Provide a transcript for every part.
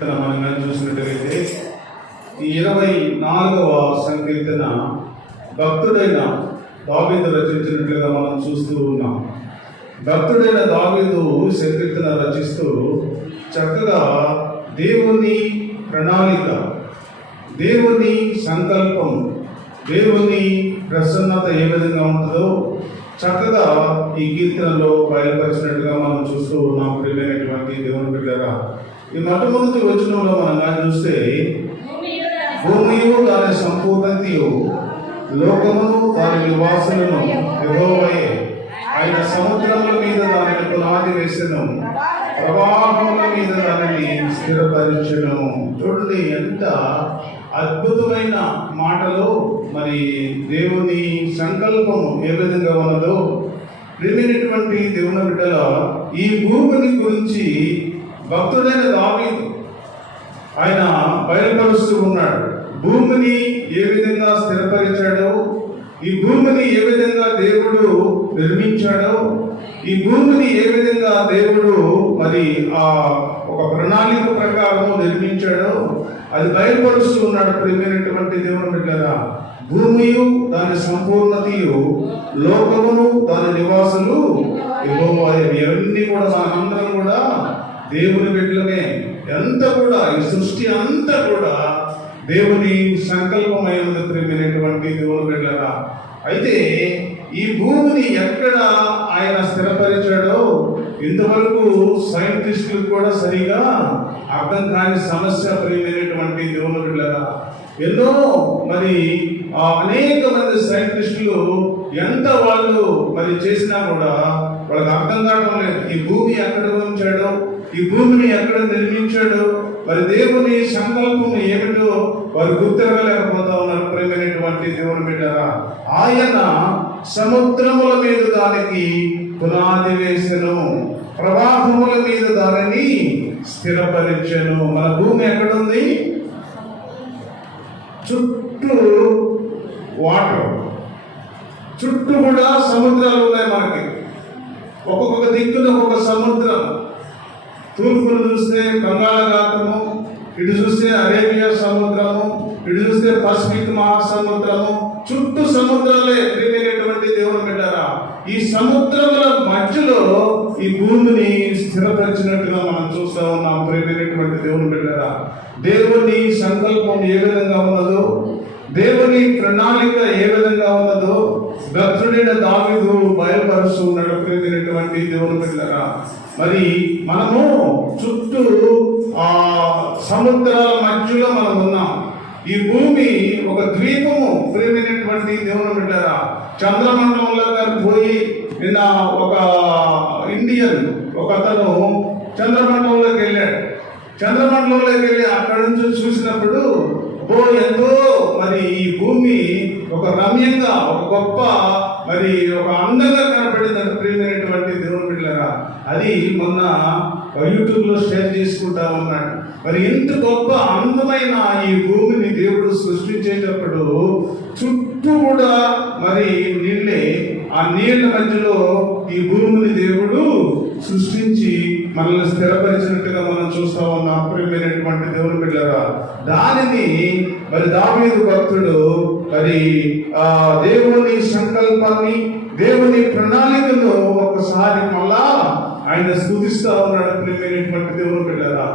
మనం చూసినట్లయితే ఈ 24వ సంకీర్తన భక్తుడైన దావీదు రచించినట్లుగా మనం చూస్తూ ఉన్నాం. భక్తుడైన దావీదు సంకీర్తన రచిస్తూ చక్కగా దేవుని ప్రణాళిక, దేవుని సంకల్పం, దేవుని ప్రసన్నత ఏ విధంగా ఉంటుందో చక్కగా ఈ కీర్తనలో బయలుపరిచినట్టుగా మనం చూస్తూ ఉన్నాం. ప్రియమైనటువంటి దేవుని బిడ్డలారా, ఈ మొట్టమొదటి వచనంలో మనం చూస్తే భూమియు దాని సంపూర్ణతయు లోకమును దాని నివాసులను యెహోవాయే, ఆయన సముద్రముల మీద దానిని పునాది వేసెను, ప్రవాహముల మీద దానిని స్థిరపరచెను. చూడండి ఎంత అద్భుతమైన మాటలో మరి దేవుని సంకల్పము ఏ విధంగా ఉన్నదో. ప్రియమైనటువంటి దేవుని బిడ్డల, ఈ భూమిని గురించి భక్తుడైన దావీదు ఆయన బయలుపరుస్తూ ఉన్నాడు. భూమిని ఏ విధంగా స్థిరపరిచాడో, ఈ భూమిని ఏ విధంగా దేవుడు నిర్మించాడో, ఈ భూమిని ఏ విధంగా దేవుడు మరి ఒక ప్రణాళిక ప్రకారము నిర్మించాడో అది బయలుపరుస్తూ ఉన్నాడు. ప్రియమైనటువంటి దేవుని బిడ్డలారా, భూమియు దాని సంపూర్ణతయు లోకమును దాని నివాసులు యెహోవాయే. ఇవన్నీ కూడా మనందరం కూడా దేవుని బిడ్డలమే. ఎంత కూడా ఈ సృష్టి అంతా కూడా దేవుని సంకల్పమై ఉంది. ప్రియమైనటువంటి దేవుని బిడ్డలారా, అయితే ఈ భూమిని ఎక్కడ ఆయన స్థిరపరిచాడో ఇంతవరకు సైంటిస్టులకు కూడా సరిగా అర్థం కాని సమస్య. ప్రియమైనటువంటి దేవుని బిడ్డలారా, ఎన్నో మరి అనేక మంది సైంటిస్టులు ఎంత వాళ్ళు మరి చేసినా కూడా వాళ్ళకి అర్థం కావడం లేదు. ఈ భూమి ఎక్కడ ఉంచాడో, ఈ భూమిని ఎక్కడ నిర్మించాడో, మరి దేవుని సంకల్పం ఏమిటో వారు గుర్తిరగలేకపోతా ఉన్నారు. ప్రియమైనటువంటి దేవుని బిడ్డలారా, ఆయన సముద్రముల మీద దానికి పునాది వేసెను, ప్రవాహముల మీద దానిని స్థిరపరిచెను. మన భూమి ఎక్కడుంది? చుట్టూ వాటర్, చుట్టూ కూడా సముద్రాలు ఉన్నాయి. మనకి ఒక్కొక్క దిక్కున ఒక్కొక్క సముద్రం. తూర్పును చూస్తే బంగాళాఖాతము, ఇటు చూస్తే అరేబియా సముద్రము, ఇటు చూస్తే పసిఫిక్ మహాసముద్రము, చుట్టూ సముద్రాలే. ప్రియమైనటువంటి దేవుని బిడ్డలారా, ఈ సముద్రముల మధ్యలో ఈ భూమిని స్థిరపరిచినట్టుగా మనం చూస్తూ ఉన్నాం. ప్రియమైనటువంటి దేవుని బిడ్డలారా, దేవుని సంకల్పం ఏ విధంగా ఉన్నదో, దేవుని ప్రణాళిక ఏ విధంగా ఉన్నదో భక్తుడైన దావీదు బయలుపరుస్తూ ఉన్నాడు. ప్రియమైనటువంటి దేవుని బిడ్డలారా, మరి మనము చుట్టూ సముద్రాల మధ్యలో మనం ఉన్నాం. ఈ భూమి ఒక ద్వీపము. ప్రియమైనటువంటి దేవుని బిడ్డలారా, చంద్రమండలంలో గారు పోయి నిన్న ఒక ఇండియన్ ఒక అతను చంద్రమండలంలోకి వెళ్ళాడు. చంద్రమండలంలోకి వెళ్ళి అక్కడి నుంచి చూసినప్పుడు ఎంతో మరి ఈ భూమి ఒక రమ్యంగా, ఒక గొప్ప మరి ఒక అందంగా కనపడింది. ప్రియమైనటువంటి దేవుని బిడ్డలారా, అది మొన్న యూట్యూబ్ లో షేర్ చేసుకుంటా ఉన్నాడు. మరి ఇంత గొప్ప అందమైన ఈ భూమిని దేవుడు సృష్టించేటప్పుడు చుట్టూ కూడా మరి నీళ్ళే. ఆ నీళ్ల మధ్యలో ఈ భూమిని దేవుడు సృష్టించి మనల్ని స్థిరపరిచినట్టుగా మనం చూస్తా ఉన్నాం. ప్రియమైనటువంటి దేవుని బిడ్డలారా, దానిని మరి దావీదు భక్తుడు మరి దేవుని సంకల్పాన్ని, దేవుని ప్రణాళికను ఒకసారి మళ్ళా ఆయన స్తుతిస్తా ఉన్నాడు. ప్రియమైనటువంటి దేవుని బిడ్డలారా,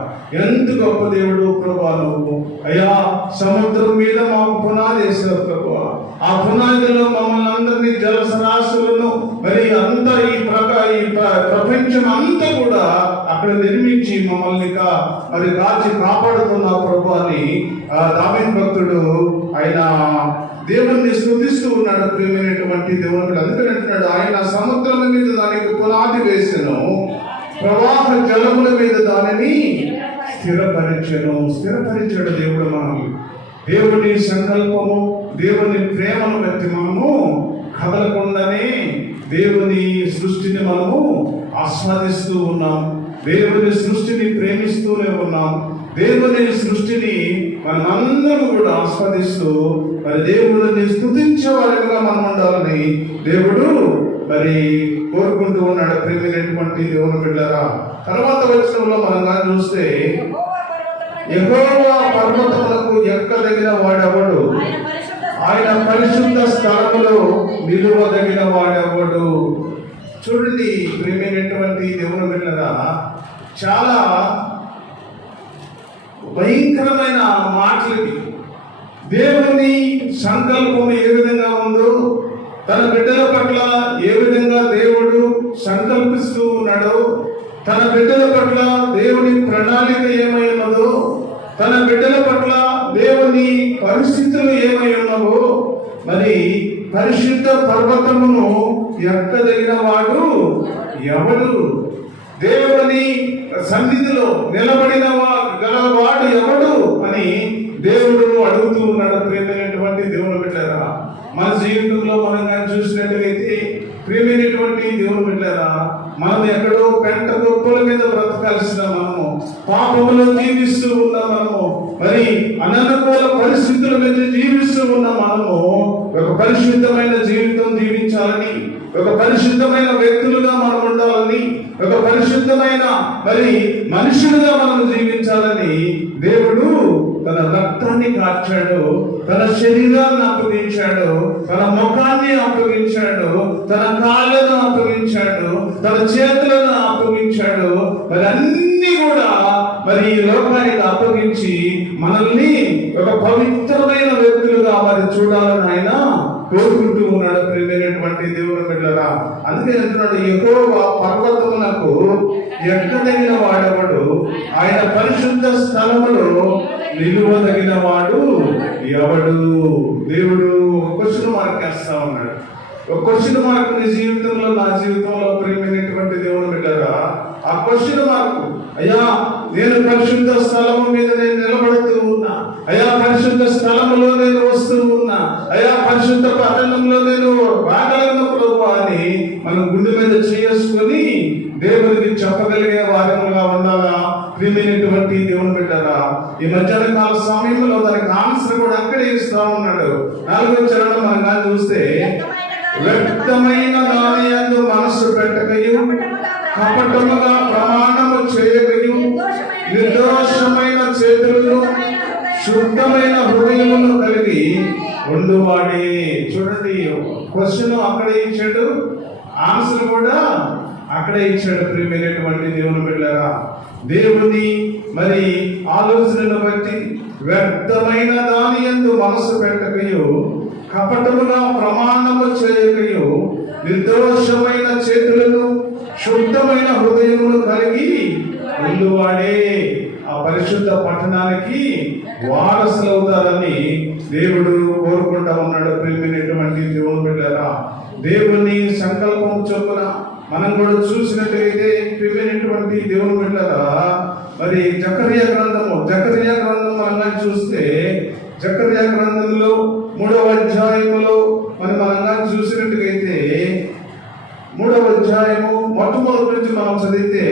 ఎంత గొప్ప దేవుడు ప్రభువా నువ్వు. అయ్యా, సముద్రం మీద మాకు పునాది వేసావు ప్రభువా. ఆ పునాదిలో మమ్మల్ని అందరినీ జలసరాశులను మరి అంతా ఈ ప్రపంచం అంతా కూడా అక్కడ నిర్మించి మమ్మల్ని మరి కాచి కాపాడుతున్న ప్రభువాని దావీదు భక్తుడు ఆయన దేవుణ్ణి స్తుతిస్తూ ఉన్నాడు. ప్రియమైనటువంటి దేవుడు అందుకని అంటున్నాడు, ఆయన సముద్రం మీద దానికి పునాది వేసెను, ప్రవాహ జలముల మీద దానిని స్థిరపరిచెను. స్థిరపరిచాడు దేవుడు మనల్ని. దేవుని సంకల్పము, దేవుని ప్రేమను బట్టి మనము కదలకుండానే దేవుని సృష్టిని మనము ఆస్వాదిస్తూ ఉన్నాం. దేవుని సృష్టిని ప్రేమిస్తూనే ఉన్నాం. దేవుని సృష్టిని మనమందరం కూడా ఆస్వాదిస్తూ మరి దేవుడిని స్తుతించే వారిగా మనం ఉండాలని దేవుడు మరి కోరుకుంటూ ఉన్నాడు. ప్రియమైనటువంటి దేవుని బిడ్డలారా, తర్వాత వచనంలో మనం చూస్తే యెహోవా పర్వతములకు ఎక్కదగిన వాడెవడు? ఆయన పరిశుద్ధ స్థలములో నిలువదగిన వాడెవడు? చూడండి ప్రియమైనటువంటి దేవుని బిడ్డలారా, చాలా భయంకరమైన మాటలు. దేవుని సంకల్పం ఏ విధంగా ఉందో, తన బిడ్డల పట్ల ఏ విధంగా దేవుడు సంకల్పిస్తూ ఉన్నాడో, తన బిడ్డల పట్ల దేవుని ప్రణాళిక ఏమై ఉన్నదో, తన బిడ్డల పట్ల దేవుని పరిస్థితులు ఏమై ఉన్నవో, మరి పరిశుద్ధ పర్వతమును ఎక్కదగిన వాడు ఎవడు? దేవుని సన్నిధిలో నిలబడిన గలవాడు ఎవడు అని దేవుడు అడుగుతూ ఉన్నాడు. ప్రియమైనటువంటి దేవుని బిడ్డలారా, మన జీవితంలో మనం కానీ చూసినట్లయితే ప్రియమైనటువంటి దేవుని బిడ్డలారా, మనం ఎక్కడో పెంట గొప్పల మీద బ్రతకాల్సిన మనము, పాపములో జీవిస్తూ ఉన్న మనము, మరి అననుకూల పరిస్థితుల మీద జీవిస్తూ ఉన్న మనము ఒక పరిశుద్ధమైన జీవితం జీవించాలని, ఒక పరిశుద్ధమైన వ్యక్తులుగా మనం ఉండాలని, ఒక పరిశుద్ధమైన మరి మనుషులుగా మనం జీవించాలని దేవుడు తన రక్తాన్ని కార్చాడు, తన శరీరాన్ని అప్పగించాడు, తన ముఖాన్ని అప్పగించాడు, తన కాళ్ళను అప్పగించాడు, తన చేతులను అప్పగించాడు. మరి అన్ని కూడా మరి ఈ లోకానికి అప్పగించి మనల్ని ఒక పవిత్రమైన వ్యక్తులుగా మరి చూడాలని ఆయన కోరుకుంటూ ఉన్నాడు. ప్రియమైనటువంటి దేవుని బిడ్డలారా, అందుకే అంటున్నాడు, యెహోవా పర్వతమునకు ఎక్కదగిన వాడెవడు? ఆయన పరిశుద్ధ స్థలములో నిలువదగిన వాడు ఎవడు? దేవుడు క్వశ్చన్ మార్క్ వేస్తా ఉన్నాడు. ఒక క్వశ్చన్ మార్క్ నీ జీవితంలో, నా జీవితంలో ప్రియమైనటువంటి దేవుని బిడ్డలారా, ఆ క్వశ్చన్ మార్క్, అయ్యా నేను పరిశుద్ధ స్థలము మీద నేను నిలబడుతూ ఉన్నా, అయ్యా పరిశుద్ధ స్థలములో నేను వస్తూ ఉన్నా, అయ్యా పరిశుద్ధ పట్టణంలో నేను రాగలను ప్రభు అని మనం గుండె మీద చేసుకొని దేవునికి చెప్పగలిగే వారముగా ఉండాలా? ప్రియమైనటువంటి దేవుని బిడ్డలారా, ఈ మధ్యాహ్న కాల సమయంలో దానికి ఆన్సర్ కూడా అక్కడే ఇస్తా ఉన్నాడు. 4వ చరణం మనం కానీ చూస్తే, వ్యక్తమైన దాని యందు మనస్సు పెట్టకయు, కపటముగా ప్రమాణము చేయకయు, నిర్దోషమైన చేతులను శుద్ధమైన హృదయమును కలిగి ఉండువాడే. చూడండి, క్వశ్చన్ అక్కడే ఇచ్చాడు, ఆన్సర్ కూడా అక్కడే ఇచ్చాడు. ప్రియమైనటువంటి దేవుని బిడ్డలారా, దేవుని మరి ఆలోచనను బట్టి వ్యర్థమైన దాని యందు మనసు పెట్టకయు, కపటముగా ప్రమాణము చేయకయు, నిర్దోషమైన చేతులను శుద్ధమైన హృదయమును కలిగి ఉండువాడే ఆ పరిశుద్ధ పట్టణానికి వారసులవుతారని దేవుడు కోరుకుంటా ఉన్నాడు. ప్రియమైనటువంటి దేవుని బిడ్డలారా, దేవుని సంకల్పం చొప్పున మనం కూడా చూసినట్లయితే ప్రియమైనటువంటి దేవుని బిడ్డలారా, మరి జకర్యా గ్రంథం మనం చూస్తే, జకర్యా గ్రంథంలో 3వ అధ్యాయములో మనం చూసినట్లయితే 3వ అధ్యాయము మొట్టమొదటి నుంచి మనం చదివితే,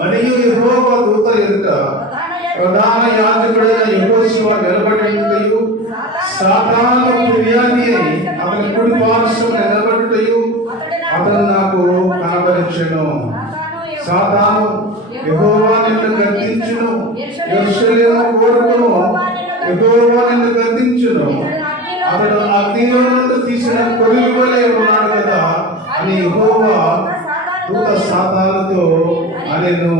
మరియు యెహోవా దూత ఎదుట ప్రధాన యాజకుడైన యెహోషువ నిలబడి ఉంటయు, సాతాను ఫిర్యాది అయి అతని కుడి పార్శ్వమున నిలబడుటయు అతను నాకు కనబరించెను. సాతాను, యెహోవా నిన్ను గద్దించును, యెరూషలేము కోరుకును, యెహోవా నిన్ను గద్దించును, అతడు అగ్నిలో నుండి తీసిన కొలిమి వలె ఉన్నాడు కదా అని యెహోవా దూత సాతానుతో అనెను.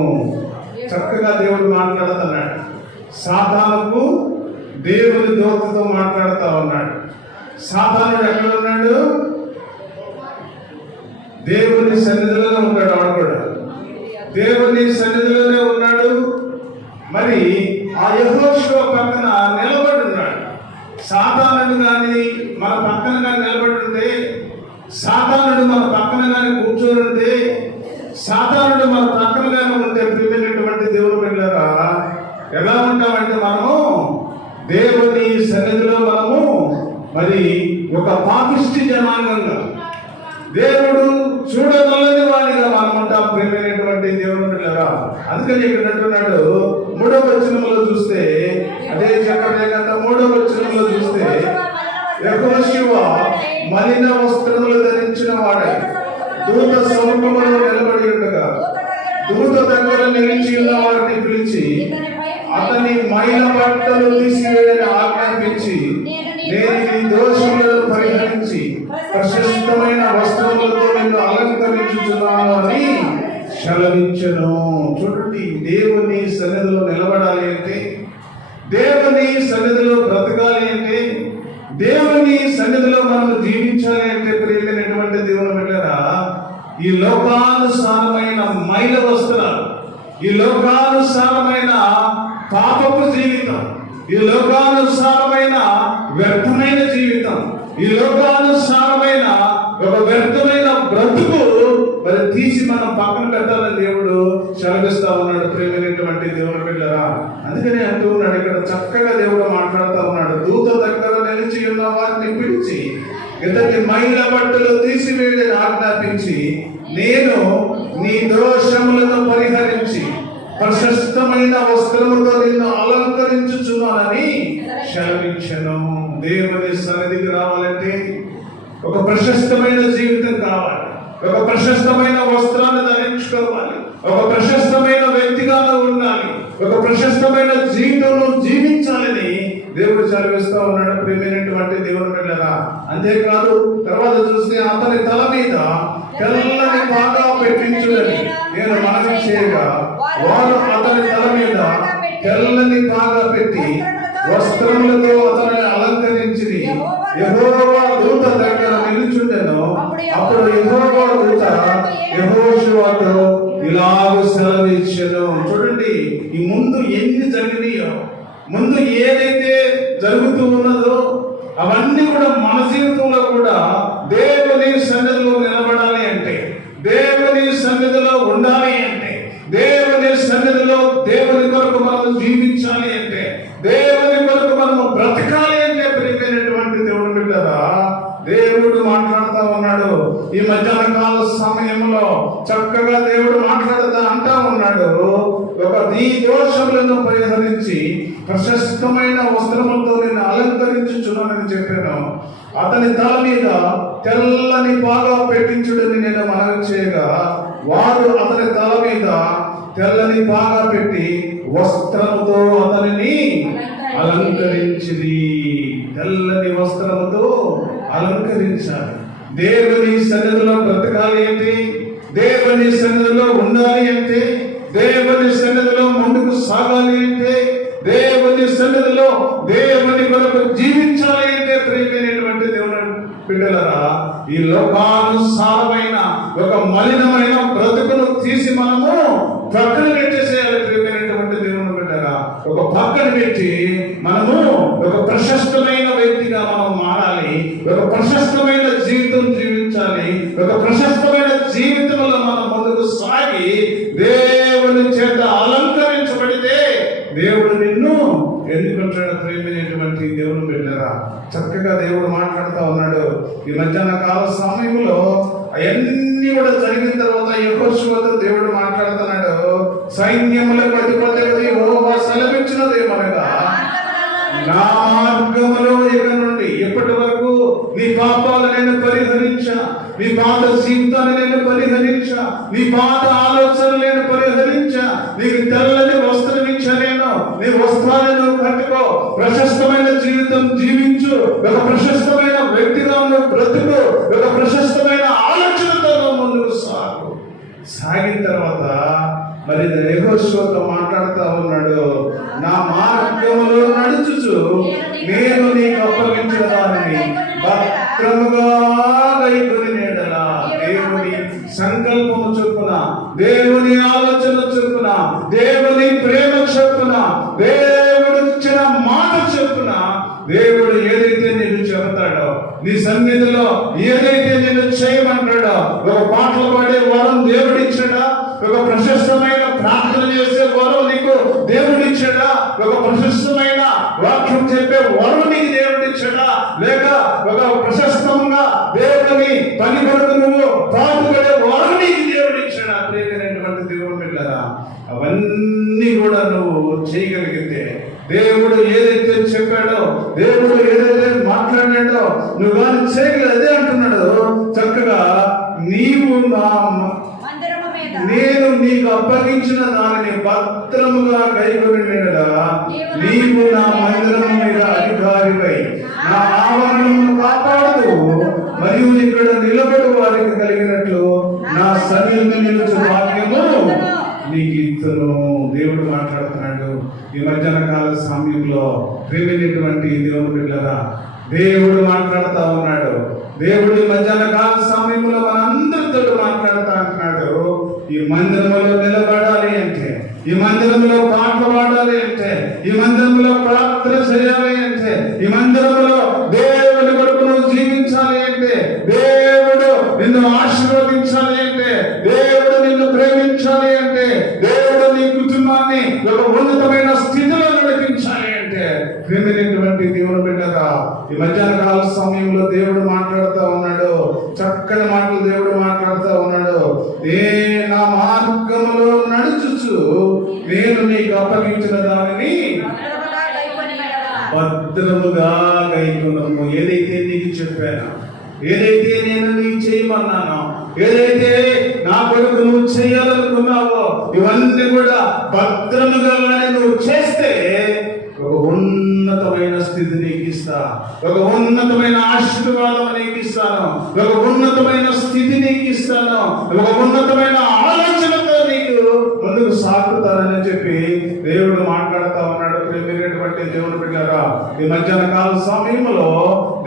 చక్కగా దేవుడు మాట్లాడుతున్నాడు. సాతానుకు దేవుని దూతతో మాట్లాడుతూ ఉన్నాడు. సాతానుడు ఎక్కడ ఉన్నాడు? దేవుని సన్నిధిలోనే ఉన్నాడు. వాడు కూడా దేవుని సన్నిధిలోనే ఉన్నాడు. మరి ఆ యెహోషువ పక్కన నిలబడి ఉన్నాడు. సాతానుడు కానీ మన పక్కన కానీ నిలబడి ఉంటే, సాతానుడు మన పక్కన కానీ కూర్చొని ఉంటే, సాతానుడు మన పక్కన కానీ ఉంటే, ప్రియమైనటువంటి దేవుని బిడ్డలారా, ఎలా ఉంటామంటే మనము దేవుని సన్నిధిలో మనము మరి ఒక పాపిష్టి జనాంగంగా, దేవుడు చూడగలని వాడిగా మనం ఉంటాం. ప్రియమైనటువంటి దేవుని బిడ్డలారా, అందుకని ఇక్కడ అంటున్నాడు 3వ వచనంలో చూస్తే, అదే జకర్యా గ్రంథం 3వ వచనంలో చూస్తే, యెహోషువ మలిన వస్త్రములు ధరించిన వాడై దూత సముఖములో నిలబడి ఉండగా, దూత దగ్గర నిలిచి ఉన్న వారిని పిలిచి మైల బట్టలు తీసివేయని ఆజ్ఞాపించి నేను నీ దోషములను పరిహరించి ప్రశస్తమైన వస్త్రములతో నిన్ను అలంకరించుచున్నాను అని సెలవించెను. చూడండి, దేవుని సన్నిధిలో నిలబడాలి అంటే, దేవుని సన్నిధిలో బ్రతకాలి అంటే, దేవుని సన్నిధిలో మనం జీవించాలి అంటే ప్రియమైనటువంటి దేవుని బిడ్డలారా, ఈ లోకానుసారమైన మైల వస్త్రాలు, ఈ లోకానుసారమైన పాపపు జీవితం, ఈ లోకానుసారమైన వ్యర్థమైన జీవితం, ఈ లోకానుసారమైన ఒక వ్యర్థమైన బ్రతుకు మరి తీసి మనం పక్కన పెట్టాలని దేవుడు సెలవిస్తా ఉన్నాడు. ప్రేమైనటువంటి దేవుని బిడ్డలారా, అందుకనే అంటూ ఉన్నాడు, ఇక్కడ చక్కగా దేవుడు మాట్లాడుతూ ఉన్నాడు. దూత దగ్గర నిలిచి ఉన్న వారిని పిలిచి ఇతని మైల బట్టలు తీసివేయని ఆజ్ఞాపించి నేను నీ దోషములను పరిహరించి ప్రశస్తమైన వస్త్రముతో నిన్ను అలంకరించుచున్నానని సెలవించెను. దేవుని సన్నిధికి రావాలంటే ఒక ప్రశస్తమైన జీవితం కావాలి, ఒక ప్రశస్తమైన వస్త్రాన్ని ధరించుకోవాలి, ఒక ప్రశస్తమైన వ్యక్తిగా ఉండాలి, ఒక ప్రశస్తమైన జీవితంలో జీవించాలని దేవుడు చదివిస్తూ ఉన్నాడు. ప్రియమైనటువంటి దేవుని బిడ్డలారా, అంతేకాదు తర్వాత చూస్తే అతని తల మీద తెల్లని పాగా పెట్టించుడని నేను మనవి చేయగా వారు అతని తల మీద తెల్లని పాగా పెట్టి వస్త్రములతో అతనిని అలంకరించి యెహోవా దూత దగ్గర నిలుచుండెను. అప్పుడు యెహోవా దూత యెహోషువతో ఇలాగ సెలవిచ్చెను. చూడండి, ఈ ముందు ఎన్ని జరిగినాయో, ముందు ఏదైతే జరుగుతూ ఉన్నదో అవన్నీ కూడా మన జీవితంలో కూడా దేవుని సన్నిధిలో నిలబడాలి అంటే, దేవుని సన్నిధిలో ఉండాలి అంటే, దేవుని సన్నిధిలో దేవుని కొరకు మనం జీవించాలి అంటే, దేవుని కొరకు మనము బ్రతకాలి అంటే ప్రియమైనటువంటి దేవుని బిడ్డలారా, దేవుడు మాట్లాడుతూ ఉన్నాడు. ఈ మధ్యాహ్న కాల సమయంలో చక్కగా దేవుడు మాట్లాడుతూ అంటా ఉన్నాడు, ఒక నీ దోషములను పరిహరించి ప్రశస్తమైన వస్త్రములతో నేను అలంకరించుచున్నానని చెప్పాను. అతని తల మీద తెల్లని పాగా పెట్టించుడని నేను మనవి చేయగా వారు అతని తల మీద తెల్లని పాగా పెట్టి వస్త్రముతో అతనిని అలంకరించిరి. తెల్లని వస్త్రముతో అలంకరించాలి. దేవుని సన్నిధిలో బ్రతకాలి అంటే, దేవుని సన్నిధిలో ఉండాలి అంటే, దేవుని సన్నిధిలో ముందుకు సాగాలి అంటే, దేవుని సన్నిధిలో దేవుని కొరకు జీవించాలి అంటే ప్రియమైనటువంటి దేవుని బిడ్డలారా, ఈ లోకానుసారమైన ఒక మలినమైన బ్రతుకును తీసి మనము పక్కన పెట్టేసేయాలి. ప్రియమైనటువంటి దేవుని బిడ్డలారా, ఒక పక్కన పెట్టి మనము ఒక ప్రశస్తమైన వ్యక్తిగా మనం మారాలి, ఒక ప్రశస్తమైన జీవితం జీవించాలి, ఒక ప్రశస్తమైన జీవితంలో మనం ముందుకు సాగి దేవుని చేత అలంకరించబడితే దేవుడు నిన్ను ఎన్నుకుంటాడు. ప్రేమైనటువంటి దేవుని బిడ్డలారా, చక్కగా దేవుడు మాట్లాడుతూ ఉన్నాడు. ఈ మధ్యాహ్న కాల సమయంలో అవన్నీ కూడా జరిగిన తర్వాత యెహోషువతో దేవుడు మాట్లాడుతున్నాడు. సైన్యములకు అధిపతి యెహోవా సెలవిచ్చినదేమనగా, నా మార్గములో ఇక నుండి ఎప్పటి వరకు నీ పాపాలు నేను పరిహరించా, నీ పాత జీవితాన్ని నేను పరిహరించా, నీ పాత ఆలోచనలు నేను పరిహరించా, నీకు తెల్లని వస్త్రం ఇచ్చా, నేను నీ వస్త్రాలను కట్టుకో, ప్రశస్తమైన జీవితం జీవించు, ఒక ప్రశస్తమైన వ్యక్తిగా బ్రతుకు, ఒక ప్రశస్తమైన ఆలోచనతో ముందుకు సాగు. సాగిన తర్వాత మరి యెహోషువతో మాట్లాడుతూ ఉన్నాడు, నా మార్గములో నడుచుచు నేను నీకు అప్పగించిన దానిని భద్రముగా గైకొని నేడలా దేవుని సంకల్పము చొప్పున, దేవుని ఆలోచన చొప్పున, దేవుని ప్రేమ చొప్పున, దేవుడు ఇచ్చిన మాట చొప్పున, దేవుడు ఏదైతే నిన్ను చెబుతాడో, నీ సన్నిధిలో ఏదైతే నిన్ను చేయమంటాడో, ఒక పాటలు పాడే వరం దేవుడిచ్చాడా, ఒక ప్రశస్తమైన ప్రార్థన చేసే వరం నీకు దేవుడిచ్చాడా, ఒక ప్రశస్తమైన వాక్యం చెప్పే వరం నీకు దేవుడిచ్చాడా, లేక ఒక ప్రశస్తంగా దేవుని పని కొరకు నువ్వు పాటుపడే వరం నీకు దేవుడిచ్చాడా? ప్రియమైనటువంటి దేవుని బిడ్డలారా, అవన్నీ కూడా నువ్వు చేయగలిగితే, దేవుడు ఏదైతే చెప్పాడో, దేవుడు ఏదైతే మాట్లాడాడో నువ్వు కానీ చేయగలదు. అదే అంటున్నాడు చక్కగా, నీవు నేను నీకు అప్పగించిన దానిని భద్రముగా కైకొని నీ మాట్లాడుతున్నాడు. ఈ మధ్యాహ్న కాల సమయంలో ప్రియమైనటువంటి దేవుని బిడ్డలారా, దేవుడు మాట్లాడుతూ ఉన్నాడు. దేవుడు ఈ మధ్యాహ్న కాల సమయంలో మనందరితో మాట్లాడుతూ అంటున్నాడు. ఈ మందిరంలో నిలబడాలి అంటే, ఈ మందిరంలో పాటలు పాడాలి అంటే, ఈ మందిరంలో ప్రార్థన చేయాలి అంటే, ఈ మందిరంలో దేవుడి కొరకు నువ్వు జీవించాలి అంటే, దేవుడు నిన్ను ఆశీర్వదించాలి అంటే, దేవుడు నిన్ను ప్రేమించాలి అంటే, దేవుడు నీ కుటుంబాన్ని ఒక ఉన్నతమైన స్థితిలో నడిపించాలి అంటే, ప్రేమైనటువంటి దేవుని బిడ్డగా ఈ మధ్యాహ్న కాల సమయంలో దేవుడు మాట్లాడుతూ ఉన్నాడు. చక్కని మాటలు దేవుడు మాట్లాడుతూ ఉన్నాడు. నా మార్గములో నడుచుచు నేను నీకు అప్పగించిన దానిని భద్రముగా కైకొనము. ఏదైతే నీకు చెప్పానో, ఏదైతే నేను నీకు చేయమన్నానో, ఏదైతే నా కొరకు నువ్వు చేయాలనుకున్నావో, ఇవన్నీ కూడా భద్రముగా నువ్వు చేస్తే ఒక ఉన్నతమైన స్థితి నీకు ఇస్తా, ఒక ఉన్నతమైన ఆశీర్వాదం నీకు ఇస్తాను, ఒక ఉన్నతమైన స్థితి నీకు ఇస్తాను, ఒక ఉన్నతమైన ఆలోచనతో నీకు ముందుకు సాగుతానని చెప్పి దేవుడు మాట్లాడుతూ ఉన్నాడు. ప్రియమైనటువంటి దేవుని బిడ్డలారా, ఈ మధ్యాహ్న కాల సమయంలో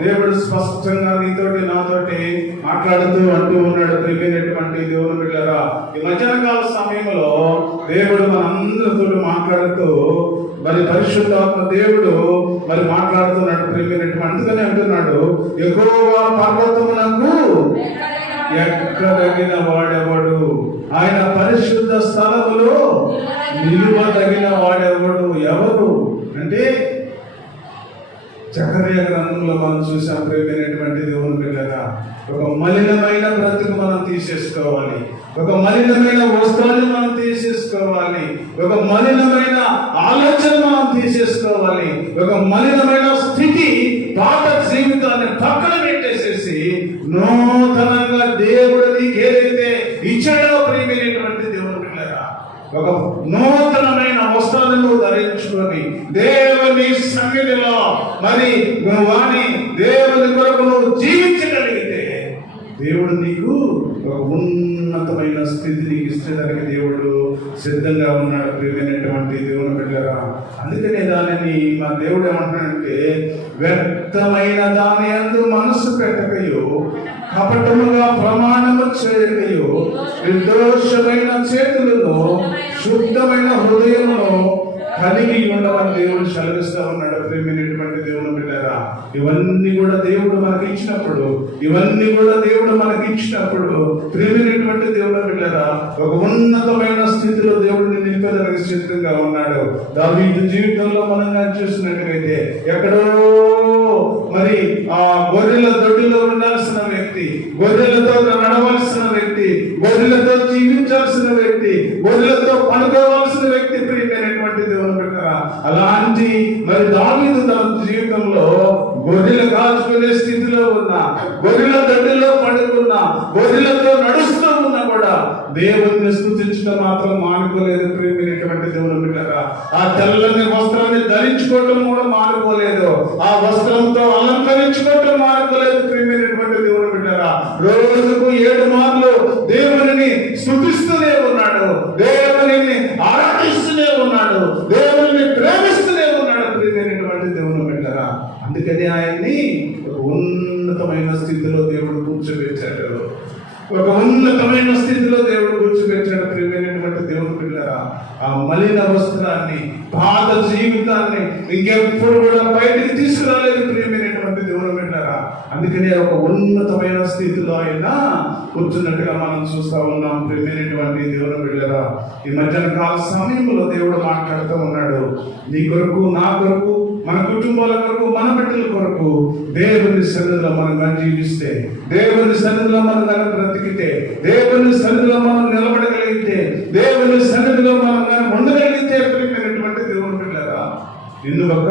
దేవుడు స్పష్టంగా నీతోటి నాతోటి మాట్లాడుతూ అంటూ ఉన్నాడు. ప్రియమైనటువంటి దేవుని బిడ్డలారా, ఈ మధ్యాహ్న కాల సమయంలో దేవుడు మనందరితో మాట్లాడుతూ మరి పరిశుద్ధాత్మ దేవుడు మరి మాట్లాడుతున్నాడు. ప్రియమైనటువంటి అందుకనే అంటున్నాడు, యెహోవా పర్వతమునకు ఎక్కదగిన వాడెవడు, ఆయన పరిశుద్ధ స్థలములో నిలువదగిన వాడెవడు. ఎవరు అంటే జకర్యా గ్రంథంలో మనం చూసాం. ప్రియమైనటువంటి దేవుని బిడ్డగా, ఒక మలినమైన బ్రతుకు మనం తీసేసుకోవాలి, ఒక మలినమైన వస్త్రాన్ని మనం తీసేసుకోవాలి, ఒక మలినమైన ఆలోచన మనం తీసేసుకోవాలి, ఒక మలినమైన స్థితి పాత జీవితాన్ని పక్కన పెట్టేసేసి నూతనంగా దేవుడు నీకు ఏదైతే ఇచ్చాడో ప్రియమైనటువంటి దేవుని బిడ్డలారా, ఒక నూతనమైన వస్త్రాలను ధరించుకొని దేవుని సన్నిధిలో మరి వాని దేవుని కొరకు నువ్వు జీవించగలిగితే దేవుడు నీకు ఒక ఉన్నతమైన స్థితి నీకు ఇచ్చేదానికి దేవుడు సిద్ధంగా ఉన్నాడు. ప్రియమైనటువంటి దేవుని బిడ్డలారా, అందుకనే దానిని మా దేవుడు ఏమంటున్నాడంటే, వ్యర్థమైన దాని యందు మనసు పెట్టకయో, కపటముగా ప్రమాణము చేయకయో, నిర్దోషమైన చేతులను శుద్ధమైన హృదయమును కలిగి ఉండమని దేవుడు సెలవిస్తా ఉన్నాడు. ప్రియమైనటువంటి దేవుని బిడ్డలారా, ఇవన్నీ కూడా దేవుడు మనకి ఇచ్చినప్పుడు, ఇవన్నీ కూడా దేవుడు మనకి ఇచ్చినప్పుడు ప్రియమైనటువంటి దేవుని బిడ్డలారా, ఒక ఉన్నతమైన స్థితిలో దేవుడిని నిలిపేదానికి సిద్ధంగా ఉన్నాడు. దావీదు జీవితంలో మనం చూసినట్లయితే ఎక్కడో మరి ఆ గొర్రెల దొడ్డిలో ఉండాల్సిన వ్యక్తి, గొర్రెలతో నడవలసిన వ్యక్తి, గొర్రెలతో జీవించాల్సిన వ్యక్తి, గొర్రెలతో పడుకోవాల్సిన వ్యక్తి. ప్రియమైనటువంటి దేవుని బిడ్డలారా, అలాంటి మరి దావీదు తన జీవితంలో గొర్రెలు కాల్చుకునే స్థితిలో ఉన్న, గొర్రెల దొడ్డిలో పడుకున్న, గొర్రెలతో నడుస్తూ ఉన్నా కూడా దేవుణ్ణి స్తుతించడం మాత్రం మానుకోలేదు. ప్రియమైనటువంటి దేవుని బిడ్డలారా, ఆ తెల్లని వస్త్రాన్ని ధరించుకోవటం కూడా మానుకోలేదు, ఆ వస్త్రంతో అలంకరించుకోవటం మానుకోలేదు. ప్రియమైనటువంటి దేవుని బిడ్డలారా, రోజుకు 7 మార్లు దేవుని స్తుతిస్తూనే ఉన్నాడు, దేవుని ఆరాధిస్తూనే ఉన్నాడు, దేవుని ప్రేమిస్తూనే ఉన్నాడు. ప్రియమైనటువంటి దేవుని బిడ్డలారా, అందుకని ఆయన్ని ఉన్నతమైన స్థితిలో దేవుడు కూర్చోబెట్టాడు, ఒక ఉన్నతమైన స్థితిలో దేవుడు కూర్చోబెట్టాడు. ప్రియమైనటువంటి దేవుని బిడ్డలారా, ఆ మలిన వస్త్రాన్ని, పాత జీవితాన్ని ఇంకెప్పుడు కూడా బయటికి తీసుకురాలేదు. ప్రియమైనటువంటి దేవుని బిడ్డలారా, అందుకనే ఒక ఉన్నతమైన స్థితిలో ఆయన కూర్చున్నట్టుగా మనం చూస్తా ఉన్నాం. ప్రియమైనటువంటి దేవుని బిడ్డలారా, ఈ మధ్యాహ్న కాల సమయంలో దేవుడు మాట్లాడుతూ ఉన్నాడు, నీ కొరకు, నా కొరకు, మన కుటుంబాల కొరకు, మన బిడ్డల కొరకు దేవుని సన్నిధిలో మనం జీవిస్తే, దేవుని సన్నిధిలో మనం బ్రతికితే, దేవుని సన్నిధిలో మనం నిలబడగలిగితే, దేవుని సన్నిధిలో మనం ఉండగలిగితే ప్రియమైనటువంటి దేవుని బిడ్డలారా, నిన్ను ఒక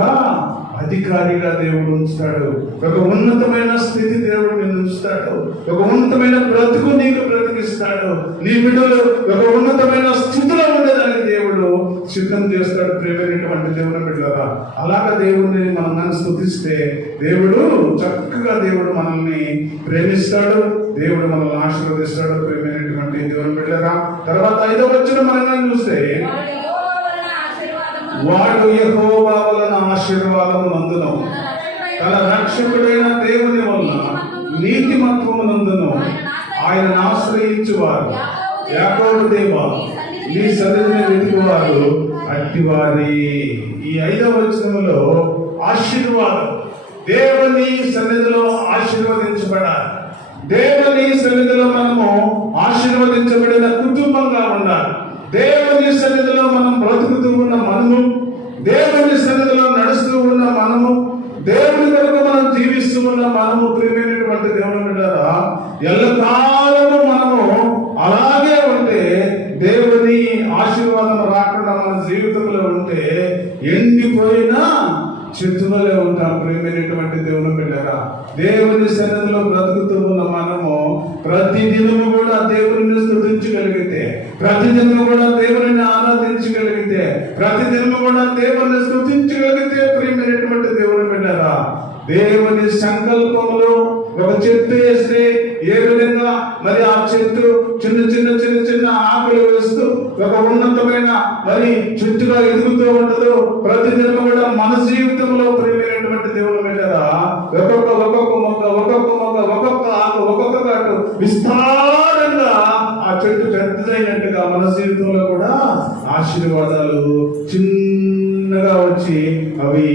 అధికారిగా దేవుడు ఉంచుతాడు, ఒక ఉన్నతమైన స్థితి దేవుడు నిన్ను ఉంచుతాడు, ఒక ఉన్నతమైన బ్రతుకు నీకు బ్రతికిస్తాడు, నీ బిడ్డలు ఒక ఉన్నతమైన స్థితిలో ఉండేదానికి దేవుడు సిద్ధం చేస్తాడు. ప్రియమైనటువంటి దేవుని బిడ్డలారా, అలాగా దేవుడిని మనం స్తుతిస్తే దేవుడు చక్కగా దేవుడు మనల్ని ప్రేమిస్తాడు, దేవుడు మనల్ని ఆశీర్వదిస్తాడు. ప్రియమైనటువంటి దేవుని బిడ్డలారా, తర్వాత 5వ వచనం మనం చూస్తే వాడు యెహోవా వలన ఆశీర్వాదము నందును, తన రక్షకుడైన దేవుని వలన నీతిమత్వము నందును ఆయనను ఆశ్రయించువారు. యాకోబు దేవా, నీ సన్నిధిని వెతుకువారు అట్టివారి. ఈ 5వ వచనములో ఆశీర్వాదం, దేవుని సన్నిధిలో ఆశీర్వదించబడాలి. దేవుని సన్నిధిలో మనము ఆశీర్వదించబడిన కుటుంబంగా ఉండాలి. దేవుని సన్నిధిలో మనం బ్రతుకుతూ ఉన్న మనము, దేవుని సన్నిధిలో నడుస్తూ ఉన్న మనము, దేవుని కొరకు మనం జీవిస్తూ ఉన్న మనము, ప్రియమైనటువంటి దేవుని బిడ్డలారా, ఎల్లకాలము మనము అలాగే ఉంటే, దేవుని ఆశీర్వాదం రాకుండా మన జీవితంలో ఉంటే ఎండిపోయినా చెట్టువలే ఉంటాం. ప్రియమైనటువంటి దేవుని బిడ్డలారా, దేవుని సన్నిధిలో బ్రతుకుతూ ఉన్న మనము ప్రతి దినము కూడా దేవుని స్తుతించగలిగితే, ప్రతి దినము కూడా దేవుని ఆరాధించగలిగితే, ప్రతి దినము కూడా దేవుని స్తుతించగలిగితే, ప్రియమైనటువంటి దేవుని బిడ్డలారా, దేవుని సంకల్పంలో ఒక చెట్టు వేస్తే ఏ విధంగా మరి ఆ చెట్టు చిన్న చిన్న చిన్న చిన్న ఆకులు వేస్తూ ఒక ఉన్నతమైన మరి చెట్టుగా ఎదుగుతూ ఉంటుందో, ప్రతి దినం కూడా మన జీవితంలో ప్రియమైనటువంటి దేవుని బిడ్డలారా, ఒక్కొక్క మొక్క ఒక్కొక్క ఆకు ఒక్కొక్క కాటు విస్తారంగా ఆ చెట్టు పెద్దదైనట్టుగా మన జీవితంలో కూడా ఆశీర్వాదాలు చిన్నగా వచ్చి అవి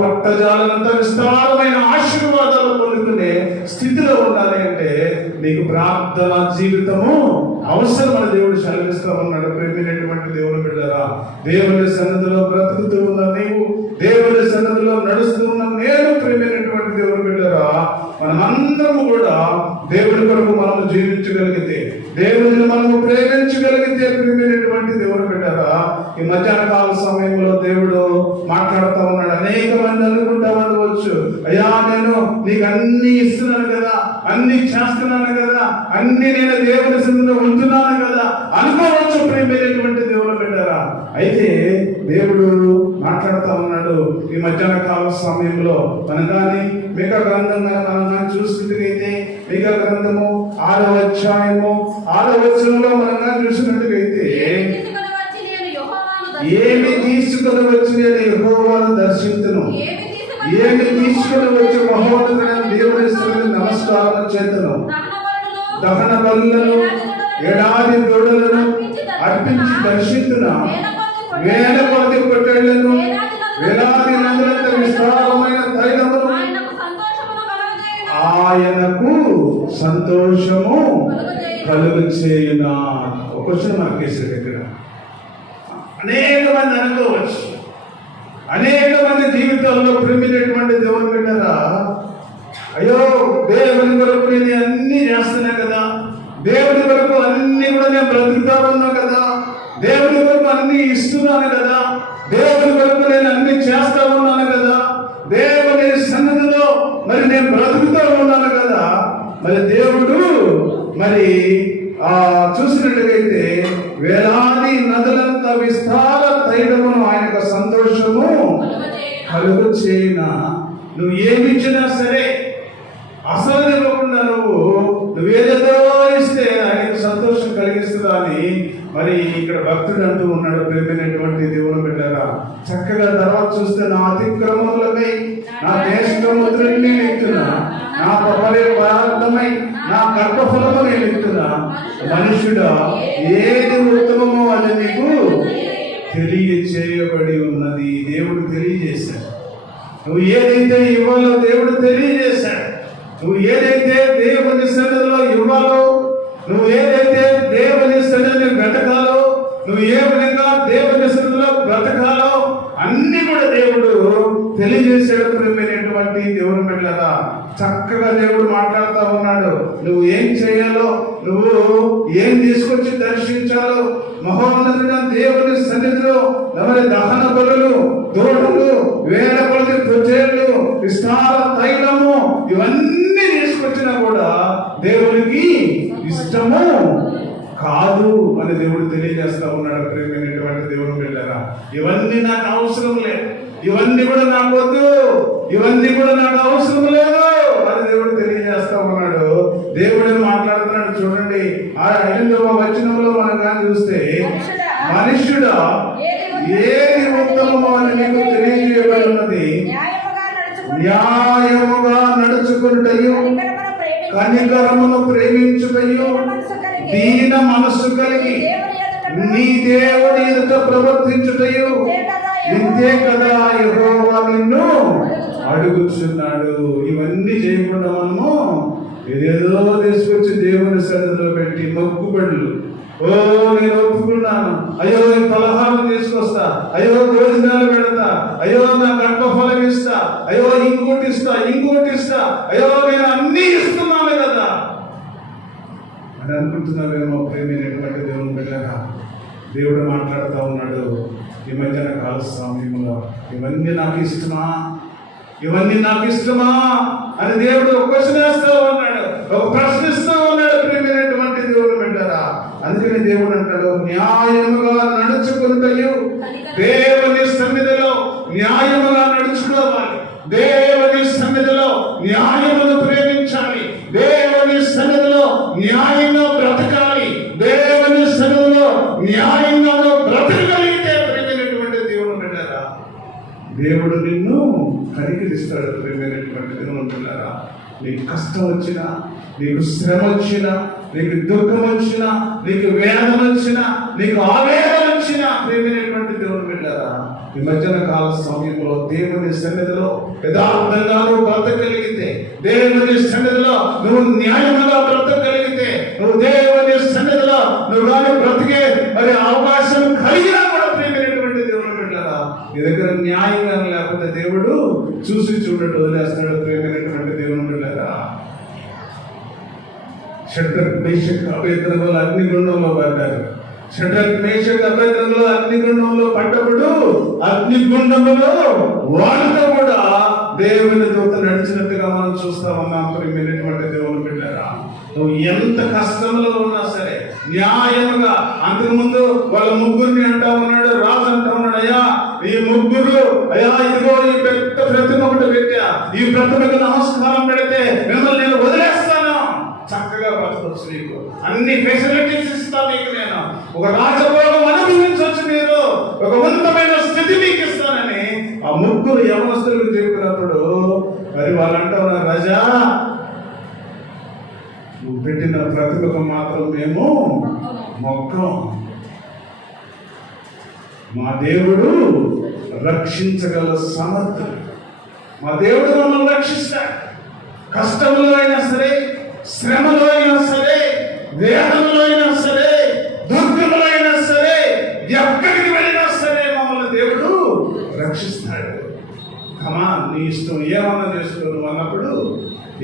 పట్టజాలంత విస్తారమైన ఆశీర్వాదాలు పొందుకునే స్థితిలో ఉండాలి అంటే నీకు ప్రార్థన జీవితము అవసరమని దేవుడు సెలవిస్తా ఉన్నాడు. ప్రేమైనటువంటి దేవుని బిడ్డలారా, దేవుని సన్నిధిలో బ్రతుకుతూ ఉన్న నీవు, దేవుని సన్నిధిలో నడుస్తూ ఉన్న నేను, ప్రేమైనటువంటి దేవుని బిడ్డలారా, మనమందరము కూడా దేవుని కొరకు మనము జీవించగలిగితే, దేవుని మనము ప్రేమించగలిగితే, ప్రేమైనటువంటి దేవుని బిడ్డలారా, ఈ మధ్యాహ్న కాల సమయంలో దేవుడు మాట్లాడుతూ ఉన్నాడు. అనేక మంది అనుకుంటా ఉండవచ్చు, అయ్యా నేను నీకు అన్ని ఇస్తున్నాను కదా, అన్ని చేస్తున్నాను కదా, అన్ని నేను దేవుని సన్నిధిలో ఉంటున్నాను కదా అనుకోవచ్చు. ప్రేమైనటువంటి దేవుని బిడ్డలారా, అయితే దేవుడు మాట్లాడుతూ ఉన్నాడు. ఈ మధ్యాహ్న కాల సమయంలో మనం కానీ మీకా గ్రంథం మనం కానీ చూసినట్టుగైతే, మీకా గ్రంథము 6వ అధ్యాయము 6వ వచనంలో మనం కానీ చూసినట్టుగైతే, ఏమి తీసుకొని వచ్చి నేను యెహోవాను దర్శించును, ఏమి తీసుకొని వచ్చి మహోన్నతమైన దేవుని సన్నిధిని నమస్కారం చేతును, దహన బలులను ఏడాది దూడలను అర్పించి దర్శించున, వేల కొద్ది పొట్టేళ్లను వేలాది నదులంత విస్తారమైన తైలమును ఆయనకు సంతోషము కలుగు చేయున. ఒక క్వశ్చన్ మార్క్ వేసాడు ఇక్కడ. అనేక మంది అనుకోవచ్చు, అనేక మంది జీవితంలో ప్రేమినటువంటి దేవుని బిడ్డలారా, అయ్యో దేవుని కొరకు నేను అన్ని చేస్తున్నా కదా, దేవుని కొరకు అన్ని కూడా నేను బ్రతుకుతా ఉన్నా కదా, దేవుని కొరకు అన్ని ఇస్తున్నాను కదా, దేవుని కొరకు నేను అన్ని చేస్తా ఉన్నాను కదా, దేవుని సన్నిధిలో మరి నేను బ్రతుకుతూ ఉన్నాను కదా, మరి దేవుడు మరి చూసినట్టుగైతే వేలాది నదులంత విస్తార తైలమును ఆయనకు సంతోషము కలుగు చేయున. నువ్వు ఏమిచ్చినా సరే అసలు ఇవ్వకుండా నువ్వేదో ఇస్తే ఆయనకు సంతోషం కలిగిస్తుందా అని మరి ఇక్కడ భక్తుడు అంటూ ఉన్నాడు. ప్రేమైనటువంటి దేవుని బిడ్డలారా, చక్కగా తర్వాత చూస్తే నా అతిక్రమములకై నా దేశముద్రని నేను ఇస్తున్నా, నా పదార్థమై నా గర్భఫలము నేను ఇస్తున్నా, మనుషుడా ఏది ఉత్తమమో అది నీకు తెలియచేయబడి ఉన్నది. దేవుడు తెలియజేశాడు. నువ్వు ఏదైతే ఇవ్వాలో దేవుడు తెలియజేశాడు. నువ్వు ఏదైతే దేవుని సన్నిధిలో ఇవ్వాలో, నువ్వు ఏదైతే దేవుని సన్నిధిని బ్రతకాలో, నువ్వు ఏ విధంగా దేవుని సన్నిధిలో బ్రతకాలో అన్ని కూడా దేవుడు తెలియజేశాడు. ప్రియమైనటువంటి దేవుని బిడ్డలారా, చక్కగా దేవుడు మాట్లాడుతూ ఉన్నాడు. నువ్వు ఏం చేయాలో, నువ్వు ఏం తీసుకొచ్చి దర్శించాలో, మహోన్నతుడైన దేవుని సన్నిధిలో మరి దహన బలులు, దూడలు, వేల కొలది పొట్టేళ్లు, విస్తార తైలము ఇవన్నీ తీసుకొచ్చినా కూడా దేవునికి ఇష్టము కాదు అని దేవుడు తెలియజేస్తా ఉన్నాడు. ప్రియమైనటువంటి దేవుని బిడ్డలారా, ఇవన్నీ నాకు అవసరం లేదు, ఇవన్నీ కూడా నాకు వద్దు, ఇవన్నీ కూడా నాకు అవసరం లేదు అని దేవుడు తెలియజేస్తా ఉన్నాడు. దేవుడు మాట్లాడుతున్నాడు. చూడండి, ఆ 8వ వచనంలో మనం కానీ చూస్తే, మనుష్యుడా ఏది ఉత్తమమో అని మీకు తెలియజేయబడి ఉన్నది. న్యాయముగా నడుచుకున్నటయు, కనికరమును ప్రేమించుటయు, దీన మనస్సు కలిగి నీ దేవుని ఎదుట ప్రవర్తించుటయు, ఇంతే కదా యెహోవా నిన్ను అడుగుచున్నాడు. ఇవన్నీ చేయకుండా మనము ఏదేదో తీసుకొచ్చి దేవుని సన్నిధిలో పెట్టి మొక్కుబడులు, ఓ నేను ఒప్పుకున్నాను, అయ్యో పలహారం తీసుకొస్తా, అయ్యో భోజనాలు పెడతా, అయ్యో నా గంట ఫలం ఇస్తా, అయ్యో ఇంకోటి ఇస్తా, అయ్యో నేను అన్నీ ఇస్తున్నాను కదా అని అనుకుంటున్నావేమో. ప్రేమైనటువంటి దేవుని బిడ్డగా దేవుడు మాట్లాడుతూ ఉన్నాడు ఈ మధ్యన కాల సమయంలో. ఇవన్నీ నాకు ఇష్టమా అని దేవుడు ఒక క్వశ్చన్ వేస్తూ ఉన్నాడు, ఒక ప్రశ్నిస్తూ ఉన్నాడు. ప్రేమైనటువంటి దేవుడు బిడ్డరా, అందుకని దేవుడు అంటాడు, న్యాయముగా నడుచుకుంటూ దేవుని సన్నిధిలో న్యాయముగా నడుచుకోవాలి, దేవుని సన్నిధిలో న్యాయమును ప్రేమించాలి, దేవుని సన్నిధిలో న్యాయంగా బ్రతకాలి, దేవుని సన్నిధిలో న్యాయంగా బ్రతకగలిగితే ప్రేమైనటువంటి దేవుడు బిడ్డరా దేవుడు నిన్ను కనికరిస్తాడు. ప్రేమైనటువంటి దేవుడు బిడ్డరా, నీకు కష్టం వచ్చినా, నీకు శ్రమ వచ్చినా, నీకు దుఃఖం వచ్చినా, నీకు వేదన వచ్చినా, నీకు ఆవేదన వచ్చినా, ప్రేమైనటువంటి దేవుడు బిడ్డరా ఈ మధ్యన కాల సమయంలో దేవుని సన్నిధిలో యథార్థంగా నువ్వు బ్రతకగలిగితే, దేవుని సన్నిధిలో నువ్వు న్యాయంగా బ్రతకగలిగితే, నువ్వు దేవుని సన్నిధిలో నువ్వు కానీ బ్రతికే మరి అవకాశం కలిగినా కూడా ప్రేమైనటువంటి దేవుడు బిడ్డరా నీ దగ్గర న్యాయంగా లేకపోతే దేవుడు చూసి చూడటం వదిలేస్తాడు. ప్రేమైనటువంటి దేవుడు బిడ్డరా, షడ్రక్ మేషక్ అబేద్నెగోలు అగ్నిగుండంలో పడ్డారు. షడ్రక్ మేషక్ అబేద్నెగోలు అగ్నిగుండంలో పడ్డప్పుడు అగ్నిగుండంలో వాళ్ళతో కూడా దేవుని దూత నడిచినట్టుగా మనం చూస్తా ఉన్నాం. ప్రియమైనటువంటి దేవుని బిడ్డరా, నువ్వు ఎంత కష్టంలో ఉన్నా సరే న్యాయముగా, అంతకుముందు వాళ్ళ ముగ్గురిని అంటా ఉన్నాడు, రాజు అంటా ఉన్నాడు, అయ్యా ఈ ముగ్గురు, అయ్యా ఇదిగో ఈ పెద్ద ప్రతిమ ఒకటి పెట్టా, ఈ ప్రతిమకు నమస్కారం పెడితే మిమ్మల్ని నేను వదిలేస్తాను, చక్కగా బతకొచ్చు, నీకు అన్ని ఫెసిలిటీస్ ఇస్తాను, నీకు నేను ఒక రాజభోగం అనుభవించవచ్చు, మీరు ఒక ఉన్నతమైన స్థితి మీకు ఇస్తానని ఆ ముగ్గురు యవనస్తులకు చెప్పినప్పుడు మరి వాళ్ళు అంటా ఉన్నారు, రాజా నువ్వు పెట్టిన ప్రతిభకు మాత్రం మేము మొక్కం, మా దేవుడు రక్షించగల సమర్థుడు, మా దేవుడు మమ్మల్ని రక్షిస్తాడు. కష్టంలో అయినా సరే, శ్రమలో అయినా సరే, వేదనలో అయినా సరే, దుఃఖంలో అయినా సరే, ఎక్కడికి వెళ్ళినా సరే మమ్మల్ని దేవుడు రక్షిస్తాడు. కమా నీ ఇష్టం, ఏమన్నా చేసుకోను అన్నప్పుడు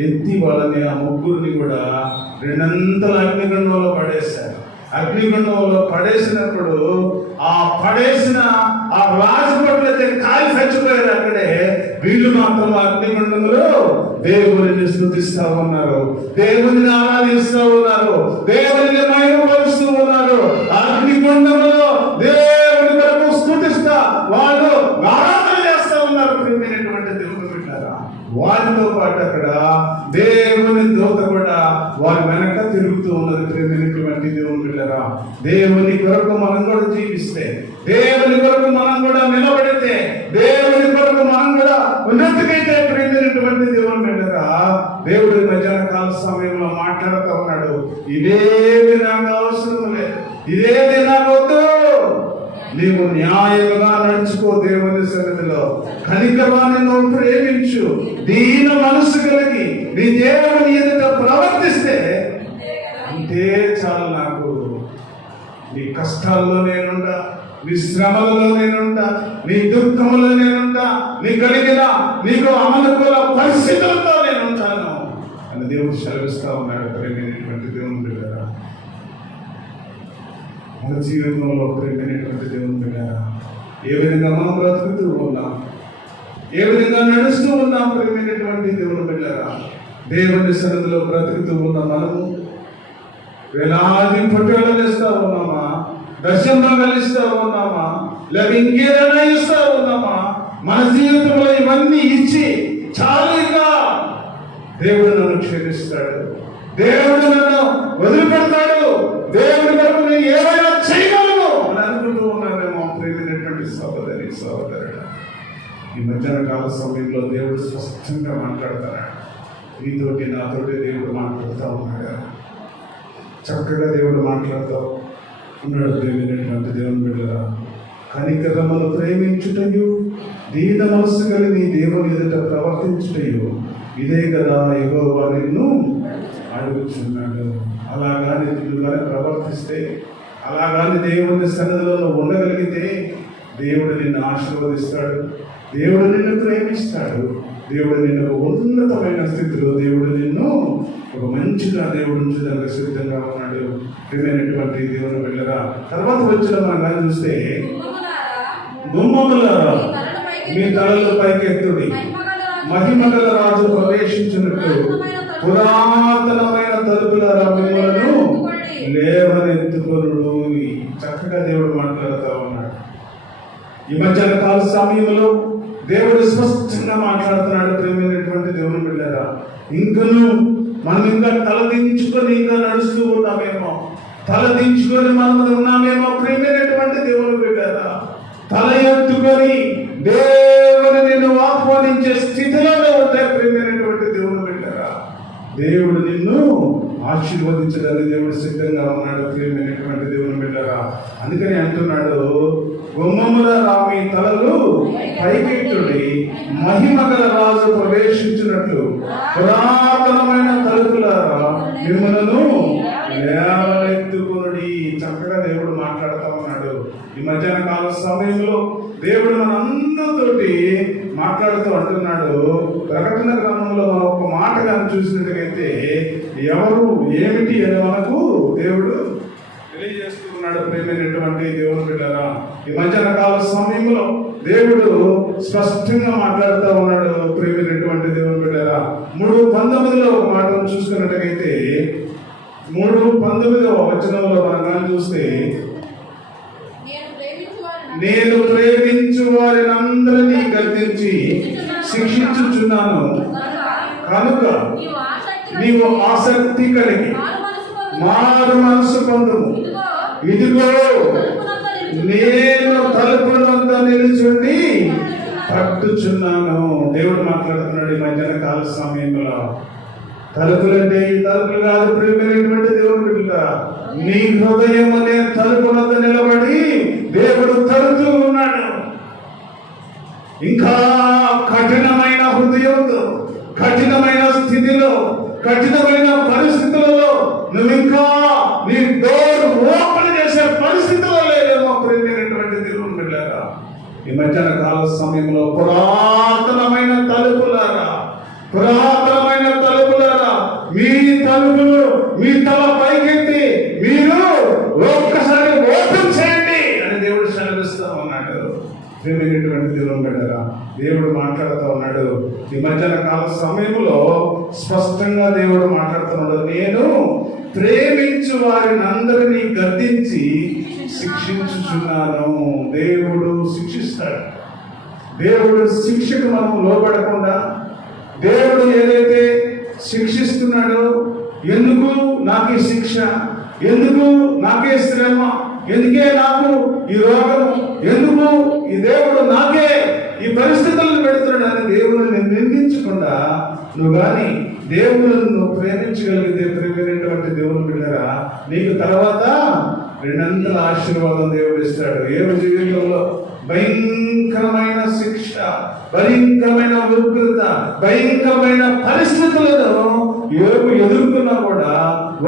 ఎత్తి వాళ్ళని ఆ ముగ్గురిని కూడా రెండంతల అగ్నిగుండంలో పడేశారు. అగ్నిగుండంలో పడేసినప్పుడు ఆ పడేసిన ఆ రాజు పట్లయితే కాలి చచ్చిపోయారు అక్కడే, వీళ్ళు మాత్రం అగ్నిగుండంలో దేవుని స్తుతిస్తా ఉన్నారు, దేవుని ఆరాధిస్తూ ఉన్నారు, దేవుని మహిమపరుస్తూ ఉన్నారు. అగ్నిగుండంలో దేవుని కొరకు స్తుతిస్తా వాళ్ళు ఆరాధన చేస్తా ఉన్నారు. ప్రియమైనటువంటి దేవుని బిడ్డలారా, వారితో పాటు అక్కడ దేవుని దూత కూడా వారి వెనక తిరుగుతూ ఉన్నది. ప్రియమైనటువంటి దేవుని బిడ్డలారా, దేవుని కొరకు మనం కూడా జీవిస్తే, దేవుని కొరకు మనం కూడా నిలబడితే, దేవుని కొరకు మనం కూడా ఉన్నతికైతే, ప్రియమైనటువంటి దేవుని బిడ్డలారా దేవుడు మధ్యాహ్న కాల సమయంలో మాట్లాడుతూ ఉన్నాడు, ఇదేమి నాకు అవసరం లేదు, ఇదేది నాకు వద్దు, నీవు న్యాయంగా నడుచుకో, దేవుని సన్నిధిలో కనికరాన్ని నువ్వు ప్రేమించు, దీన మనసు కలిగి నీ దేవుని ఎదుట ప్రవర్తిస్తే అంతే చాలు నాకు. నీ కష్టాల్లో నేనుంటా, నీ శ్రమలలో నేనుంటా, నీ దుఃఖంలో నేనుంటా, నీ కలిగిన నీకు అనుకూల పరిస్థితులతో నేనుంటాను అని దేవుడు సెలవిస్తా ఉన్నాడు. ప్రేమైనటువంటి దేవుని బిడ్డలారా, మన జీవితంలో ప్రేమైనటువంటి దేవుని బిడ్డలారా ఏ విధంగా మనం బ్రతుకుతూ ఉన్నాం, ఏ విధంగా నడుస్తూ ఉన్నాం, ప్రేమైనటువంటి దేవుని బిడ్డలారా దేవుని సన్నిధిలో బ్రతుకుతూ ఉన్న మనము వేలాది పొట్టేళ్ళని ఇస్తా ఉన్నామా, దశంభాగాలు ఇస్తా ఉన్నామా, లేక ఇంకేదైనా ఇస్తా ఉన్నామా? మన జీవితంలో ఇవన్నీ ఇచ్చి చాలుగా దేవుడు నన్ను క్షమిస్తాడు, దేవుడు నన్ను వదిలిపెడతాడు, దేవుడి కొరకు నేను ఏమైనా చేయగలను అని అనుకుంటూ ఉన్నామేమో. ప్రియమైనటువంటి సహోదరుడు, ఈ మధ్యాహ్న కాల సమయంలో దేవుడు స్పష్టంగా మాట్లాడతాడు. నీతోటి నాతోటి దేవుడు మాట్లాడుతూ ఉన్నాడు. చక్కగా దేవుడు మాట్లాడుతూ ఉన్నాడు. దేవునటువంటి దేవుని బిడ్డరా, కనికరమును ప్రేమించుటయు దీన మనస్సు కలిగి దేవుని ఎదుట ప్రవర్తించుటయు ఇదే కదా యెహోవా నిన్ను అడుగుచున్నాడు. అలాగాని నిన్ను కానీ ప్రవర్తిస్తే, అలాగాని దేవుని సన్నిధిలో ఉండగలిగితే దేవుడు నిన్ను ఆశీర్వదిస్తాడు, దేవుడు నిన్ను ప్రేమిస్తాడు, దేవుడు నిన్ను ఉన్నతమైన స్థితిలో దేవుడు నిన్ను ఒక మంచిగా దేవుడు ఉంచడానికి సిద్ధంగా ఉన్నాడు. ప్రియమైనటువంటి దేవుని వెళ్ళరా, తర్వాత వచ్చిన మనం చూస్తే, గుమ్మములారా మీ తలలు పైకెత్తుడి, మహిమగల రాజు ప్రవేశించినట్టు పురాతనమైన తలుపులారా మిమ్మలను లేవనెత్తుకొనుడు. చక్కగా దేవుడు మాట్లాడుతూ ఉన్నాడు. ఈ మధ్యాహ్న కాల సమయంలో దేవుడు స్పష్టంగా మాట్లాడుతున్నాడు. ప్రేమైనటువంటి దేవుని బిడ్డరా, ఇంకను మనం ఇంకా తలదించుకొని ఇంకా నడుస్తూ ఉన్నామేమో, తలదించుకొని మనం ఉన్నామేమో. ప్రేమైనటువంటి దేవుని బిడ్డరా, తల ఎత్తుకొని దేవుని నిన్ను ఆహ్వానించే స్థితిలోనే ఉంటాయి. ప్రేమైనటువంటి దేవుని బిడ్డరా, దేవుడు నిన్ను ఆశీర్వదించడానికి దేవుడు సిద్ధంగా ఉన్నాడు. ప్రియమైనటువంటి దేవుని బిడ్డరా, అందుకని అంటున్నాడు, గుమ్మములారా మీ తలలు పైకెత్తుడి, మహిమగల రాజు ప్రవేశించినట్లు పురాతనమైన తలుపులారా మిమ్మలను లేవనెత్తుకొనుడి. చక్కగా దేవుడు మాట్లాడుతూ ఉన్నాడు. ఈ మధ్యాహ్న కాల సమయంలో దేవుడు మనందరితోటి మాట్లాడుతూ అంటున్నాడు. ప్రకటన గ్రంథంలో మనం ఒక మాట కానీ చూసినట్టుగైతే ఎవరు ఏమిటి అని మనకు దేవుడు తెలియజేస్తూ ఉన్నాడు. ప్రేమైనటువంటి దేవుని బిడ్డరా, ఈ మధ్యాహ్న కాల సమయంలో దేవుడు స్పష్టంగా మాట్లాడుతూ ఉన్నాడు. ప్రేమైనటువంటి దేవుని బిడ్డరా, 3:19 ఒక మాటను చూసుకున్నట్టుగైతే 3:19 వచనంలో మనం కానీ చూస్తే, నేను ప్రేమించు వారిని అందరినీ గద్దించి శిక్షించుచున్నాను కనుక నీవు ఆసక్తి కలిగి మారు మనసు పొందుము. ఇదిగో నేను తలుపునంత నిలుచుండి తట్టుచున్నాను. దేవుడు మాట్లాడుతున్నాడు ఈ మధ్యాహ్న కాల సమయంలో. తలుపులంటే ఈ తలుపులు కాదు. ప్రియమైనటువంటి దేవుడు బిడ్డ, నీ హృదయం అనే తలుపునంత నిలబడి దేవుడు తడుతూ ఉన్నాడు. ఇంకా కఠినమైన హృదయంతో, కఠినమైన స్థితిలో, కఠినమైన పరిస్థితులలో నువ్వు ఇంకా నీ డోర్ ఓపెన్ చేసే పరిస్థితిలో లేదేమో. ప్రియమైనటువంటి దేవుని బిడ్డలారా, ఈ మధ్యాహ్న కాల సమయంలో పురాతనమైన తలుపులారా, పురాతనమైన తలుపులారా, మీ తలుపులు మీ తల పైకెత్తి మీరు ఒక్కసారి ఓపెన్ చేయండి అని దేవుడు సెలవిస్తూ ఉన్నాడు. ప్రియమైనటువంటి దేవుని బిడ్డలారా, దేవుడు మాట్లాడుతూ ఉన్నాడు. ఈ మధ్యాహ్న కాల సమయంలో స్పష్టంగా దేవుడు మాట్లాడుతున్నాడు. నేను ప్రేమించు వారిని అందరినీ గద్దించి శిక్షించుచున్నాను. దేవుడు శిక్షిస్తాడు. దేవుడు శిక్షకు మనం లోబడకుండా, దేవుడు ఏదైతే శిక్షిస్తున్నాడో, ఎందుకు నాకు ఈ శిక్ష, ఎందుకు నాకే శ్రమ, ఎందుకే నాకు ఈ రోగం, ఎందుకు ఈ దేవుడు నాకే ఈ పరిస్థితులను పెడుతున్నాడు అని దేవుడిని నిందించకుండా నువ్వు కానీ దేవుళ్ళను నువ్వు ప్రేమించగలిగితే, ప్రేమైనటువంటి దేవుని బిడ్డరా, నీకు తర్వాత రెండంతల ఆశీర్వాదం దేవుడు ఇస్తాడు. ఏమి జీవితంలో భయంకరమైన శిక్ష, భయంకరమైన ఉగ్రత, భయంకరమైన పరిస్థితులను ఏమి ఎదుర్కొన్నా కూడా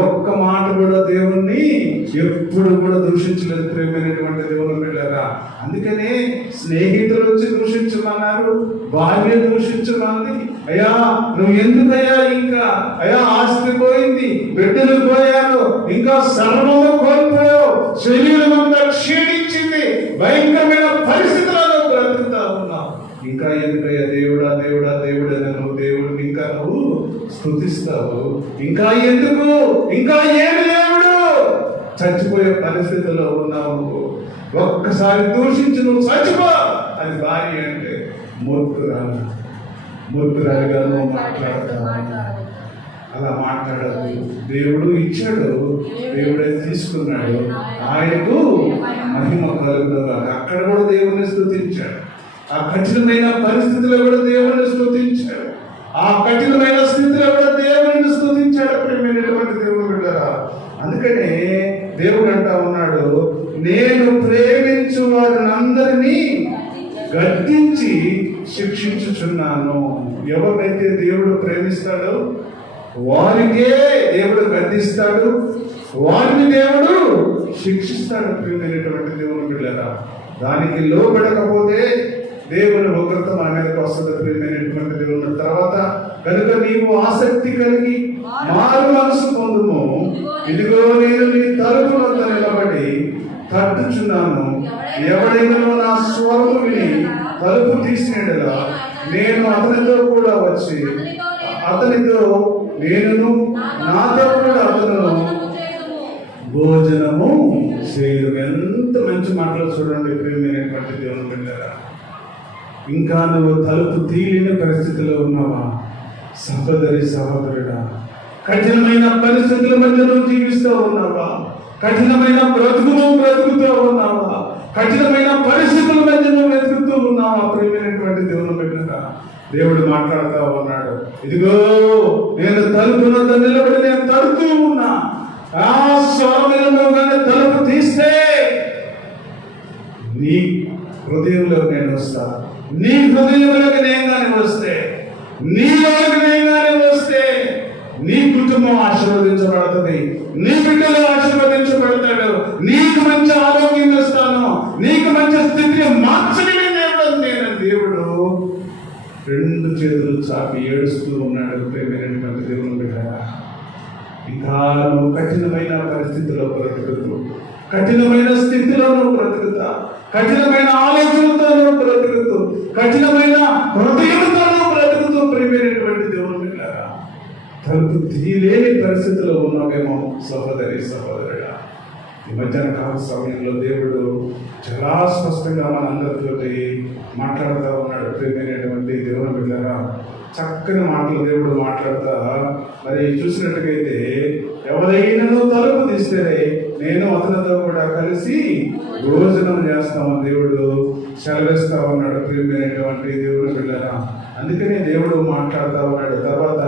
ఒక్క మాట కూడా దేవుణ్ణి ఎప్పుడు కూడా దూషించలేదు. ప్రేమైనటువంటి దేవుని బిడ్డలారా, అందుకనే స్నేహితులు వచ్చి దూషించమన్నారు, భార్య దూషించమన్నది. అయ్యా నువ్వు ఎందుకయ్యా ఇంకా, అయ్యా ఆస్తి పోయింది, బిడ్డలు పోయారు, ఇంకా సర్వము కోల్పోయావు, శరీరం అంతా క్షీణించింది, భయంకరమైన పరిస్థితులలో బ్రతుకుతా ఉన్నావు, ఇంకా ఎందుకయ్యా దేవుడా దేవుడా దేవుడా నువ్వు దేవుడిని ఇంకా నువ్వు స్తుతిస్తావు, ఇంకా ఎందుకు, ఇంకా ఏమి దేవుడు, చచ్చిపోయే పరిస్థితుల్లో ఉన్నావు, ఒక్కసారి దూషించి నువ్వు చచ్చిపో. అది భార్య అంటే మూర్ఖురాలుగా నువ్వు మాట్లాడతావు. అలా మాట్లాడదు. దేవుడు ఇచ్చాడు, దేవుడే తీసుకున్నాడు, ఆయనకు మహిమ కలుగుతుంది. అక్కడ కూడా దేవుడిని స్తుతించాడు. ఆ కఠినమైన పరిస్థితిలో కూడా దేవుడిని స్తుతించాడు. ఆ కఠినమైన స్థితిలో కూడా దేవుడిని స్తుతించాడు. ప్రియమైనటువంటి దేవుడు బిడ్డలారా, అందుకనే దేవుడు అంటా ఉన్నాడు, నేను ప్రేమించు వారిని అందరినీ గద్దించి శిక్షించుచున్నాను. ఎవరినైతే దేవుడు ప్రేమిస్తాడో వారికే దేవుడు గద్దిస్తాడు, వారిని దేవుడు శిక్షిస్తాడు. ప్రియమైనటువంటి దేవుని బిడ్డలారా, దానికి లోబడకపోతే దేవుని ఉగ్రత మన మీదకి వస్తుంది. ప్రియమైనటువంటి దేవుని తర్వాత కనుక నీవు ఆసక్తి కలిగి మారు మనసు పొందుము. ఇదిగో నేను నీ తలుపు వద్ద నిలబడి తట్టుచున్నాను. ఎవడైనా నా స్వరము విని తలుపు తీసినలా నేను అతనితో కూడా వచ్చి అతనితో నేను నాతో కూడా అతను భోజనము చేయదు. ఎంత మంచి మాటలు చూడండి ప్రియమైనటువంటి దేవుని బిడ్డలారా. ఇంకా నువ్వు తలుపు తీయలేని పరిస్థితిలో ఉన్నావా సహోదరి సహోదరుడా? కఠినమైన పరిస్థితుల మధ్య నువ్వు జీవిస్తూ ఉన్నావా? కఠినమైన బ్రతుకుతూ ఉన్నావా? కఠినమైన పరిస్థితుల మధ్య నువ్వు వెతుకుతూ ఉన్నావా? ప్రియమైనటువంటి దేవుని బిడ్డలారా, దేవుడు మాట్లాడుతూ ఉన్నాడు, ఇదిగో నేను తలుపు వద్ద నిలబడి నేను తడుతూ ఉన్నా. ఆ స్వరములను కానీ తలుపు తీస్తే నీ హృదయంలో నేను వస్తా. నీ హృదయంలోకి నేను కానీ వస్తే, నీలోకి నేను కానీ వస్తే నీ కుటుంబం ఆశీర్వదించబడుతుంది, నీ బిడ్డలు ఆశీర్వదించబడతాడు, నీకు మంచి ఆరోగ్యం ఇస్తాను, నీకు మంచి స్థితిని మార్చడమే నేను. దేవుడు రెండు చేతులు చాపి ఏడుస్తూ ఉన్నాడు. ప్రేమైనటువంటి దేవుని బిడ్డలారా, ఇంకా నువ్వు కఠినమైన పరిస్థితిలో బ్రతుకుతూ, కఠినమైన స్థితిలో నువ్వు బ్రతుకుతా, కఠినమైన ఆలోచనలతో నువ్వు బ్రతుకుతూ, కఠినమైన హృదయంతో నువ్వు బ్రతుకుతూ, ప్రియమైనటువంటి దేవుని బిడ్డలారా, తలుపు తీయలేని పరిస్థితిలో ఉన్నావేమో సహోదరి సహోదరుడా. ఈ మధ్యాహ్న కాల సమయంలో దేవుడు చాలా స్పష్టంగా మనందరితో మాట్లాడుతూ ఉన్నాడు. ప్రియమైనటువంటి దేవుని బిడ్డలారా, చక్కని మాటలు దేవుడు మాట్లాడుతా మరి చూసినట్టుగైతే ఎవరైనా తలుపు తీస్తే నేను అతనితో కూడా కలిసి భోజనం చేస్తామని దేవుడు సెలవిస్తా ఉన్నాడు. ప్రియమైనటువంటి దేవుని బిడ్డలారా, అందుకనే దేవుడు మాట్లాడుతూ ఉన్నాడు. తర్వాత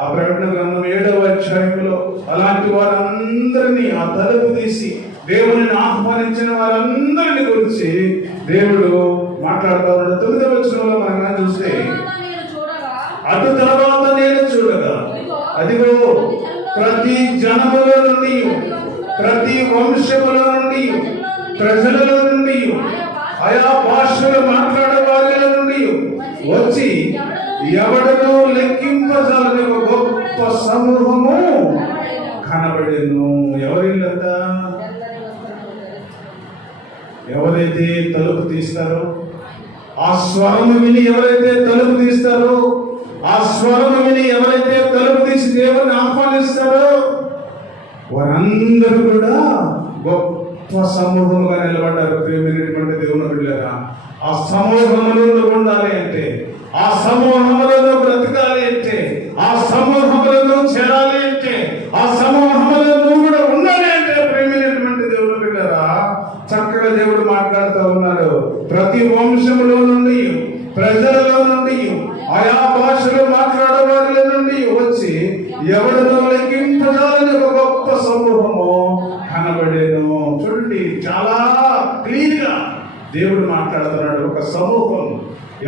ఆ ప్రకటన గ్రంథం 7వ అధ్యాయంలో అలాంటి వారందరినీ ఆ తలుపు తీసి దేవుని ఆహ్వానించిన వారందరిని గురించి దేవుడు మాట్లాడుతూ ఉన్నాడు. 9వ వచనంలో మనం చూస్తే, అటు తర్వాత నేను చూడగా అదిగో ప్రతి జనముల నుండి, ప్రతి వంశముల నుండి, ప్రజల నుండి, ఆయా భాషలు మాట్లాడే వారిల నుండి వచ్చి ఎవడనో లెక్కింపజాలని ఒక గొప్ప సమూహము కనబడేను. ఎవరిల్లంతా? ఎవరైతే తలుపు తీస్తారో, ఆ స్వరము విని ఎవరైతే తలుపు తీస్తారో, ఆ స్వరము విని ఎవరైతే తలుపు తీసి దేవుని ఆహ్వానిస్తారో వారందరూ కూడా గొప్ప సమూహముగా నిలబడ్డారు. ప్రియమైనటువంటి దేవుని బిడ్డలారా, ఆ సమూహములో ఉండాలి అంటే, ఆ సమూహములలో బ్రతకాలి అంటే, ఆ సమూహములను చేరాలి అంటే, ఆ సమూహములో నువ్వు కూడా ఉండాలి అంటే, ప్రియమైనటువంటి దేవుని బిడ్డలారా, చక్కగా దేవుడు మాట్లాడుతూ ఉన్నాడు. ప్రతి వంశములో నుండి, ప్రజలలో నుండి, ఆయా భాషలు మాట్లాడే వారిల నుండి వచ్చి ఎవరినో లెక్కింపజాలని ఒక గొప్ప సమూహము కనబడేను. చూడండి, చాలా క్లియర్ గా దేవుడు మాట్లాడుతున్నాడు. ఒక సమూహం.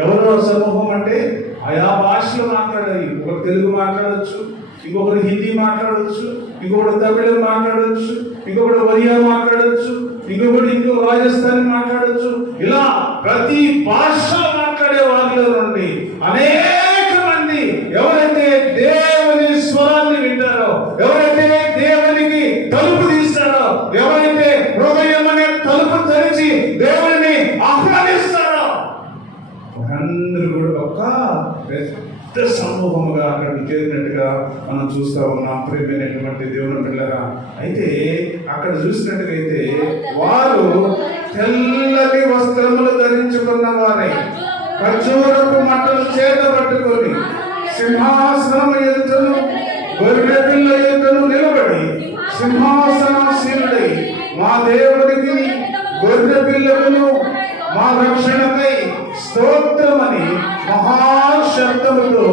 ఎవరో సమూహం అంటే ఆయా భాషలు మాట్లాడాలి. ఒకరు తెలుగు మాట్లాడచ్చు, ఇంకొకరు హిందీ మాట్లాడవచ్చు, ఇంకొకరు తమిళం మాట్లాడవచ్చు, ఇంకొకరు ఒరియా మాట్లాడవచ్చు, ఇంకో రాజస్థానీ మాట్లాడవచ్చు. ఇలా ప్రతి భాష మాట్లాడే వారిలో నుండి అనేక మంది ఎవరైతే దేవుని స్వరాన్ని వింటారో, ఎవరైతే దేవునికి తలుపు తీస్తారో, ఎవరైతే హృదయం అనే తలుపు తెరిచి దేవుని ఆహ్వానిస్తారో వారందరూ కూడా ఒక పెద్ద సమూహముగా అక్కడ చేరినట్టుగా మనం చూస్తూ ఉన్నాం. ప్రియమైనటువంటి దేవుని బిడ్డలారా, అయితే అక్కడ చూసినట్టుగైతే వారు తెల్లని వస్త్రములు ధరించుకున్న వారై ఖర్జూరపు మట్టలు చేత పట్టుకొని సింహాసనం ఎదుటను గొర్రె పిల్ల ఎదుటను నిలబడి సింహాసనాసీనుడై మా దేవుడికి గొర్రె పిల్లలను మా రక్షణకై స్తోత్రమని మహాశబ్దముతో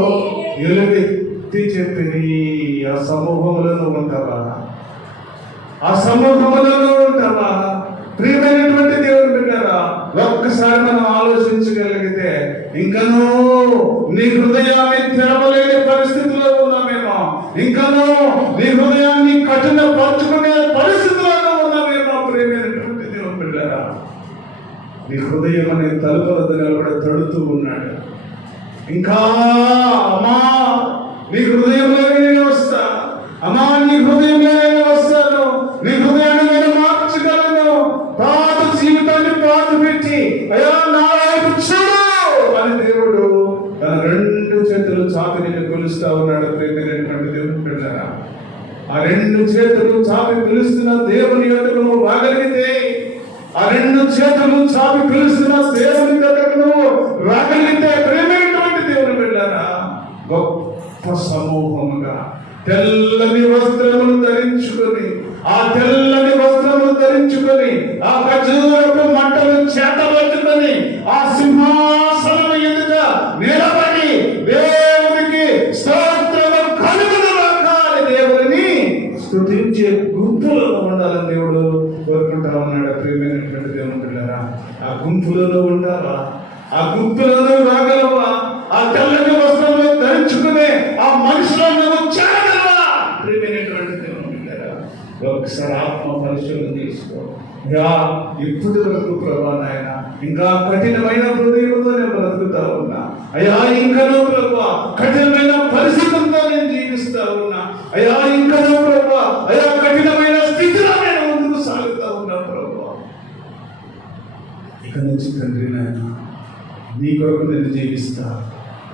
ఎలుగెత్తి చెప్పిరి. ఆ సమూహములను ఉంటావా? ఆ సమూహములలో ఉంటావా? ప్రియమైనటువంటి దేవుని బిడ్డలారా, ఒక్కసారి మనం ఆలోచించగలిగితే ఇంకనూ నీ హృదయాన్ని తెరవలేని పరిస్థితిలో ఉన్నామేమో, ఇంకనూ నీ హృదయాన్ని కఠినపరుచుకునే పరిస్థితిలో ఉన్నామేమో. ప్రియమైనటువంటి దేవుని బిడ్డలారా, నీ హృదయం అనే తలుపు వద్ద నిలబడి తడుతూ ఉన్నాడు. ఇంకా అమ్మా నీ హృదయంలో నేను వస్తా, అమ్మా నీ హృదయంలో నేను వస్తాను, నీ హృదయాన్ని నేను మార్చగలను. పాత జీవితాన్ని పాత పెట్టి అయ్యా నా వైపు చూడు అని దేవుడు తన రెండు చేతులు చాపి నిన్ను కొలుస్తా ఉన్నాడు. ప్రేమైనటువంటి దేవుని బిడ్డలారా, ఆ రెండు చేతులు చాపి పిలుస్తున్న దేవుని యొద్దకు నువ్వు రాగలిగితే, ఆ రెండు చేతులు చాపి పిలుస్తున్న దేవుని దగ్గరకు నువ్వు రాగలిగితే, ప్రేమైనటువంటి దేవుని బిడ్డలారా, గొప్ప సమూహముగా తెల్లని వస్త్రములు ధరించుకొని, ఆ తెల్లని వస్త్రములు ధరించుకొని, ఆ ఖర్జూరపు మంటలు చేతబట్టుకొని, ఆ సింహాసనం ఎదుట నిలబడి దేవునికి స్తోత్రము కలుగునుగాక అని దేవుని స్తుతించే గుంపులలో ఉండాలని దేవుడు కోరుకుంటా ఉన్నాడు. ప్రియమైనటువంటి దేవుని బిడ్డలారా, ఆ గుంపులలో ఉండాలా? ఆ గుంపులలో రాగలవా? ఆ తెల్లని వస్త్రంలో ధరించుకునే ఆ మనుషులను నువ్వు చేరగలవా? ప్రియమైనటువంటి దేవుని బిడ్డలారా, ఒకసారి ఆత్మ పరిశోధన చేసుకో. ఇప్పటి వరకు ప్రభా నాయన ఇంకా కఠినమైన హృదయంతో నేను బ్రతుకుతా ఉన్నా అయ్యా, ఇంకనో ప్రభా కఠినమైన పరిస్థితులతో నేను జీవిస్తా ఉన్నా అయ్యా, ఇంకనో ప్రభా అయ్యా కఠినమైన స్థితిలో నేను ముందుకు సాగుతా ఉన్నా ప్రభా. ఇక నుంచి తండ్రి నాయన నీ కొరకు నేను జీవిస్తా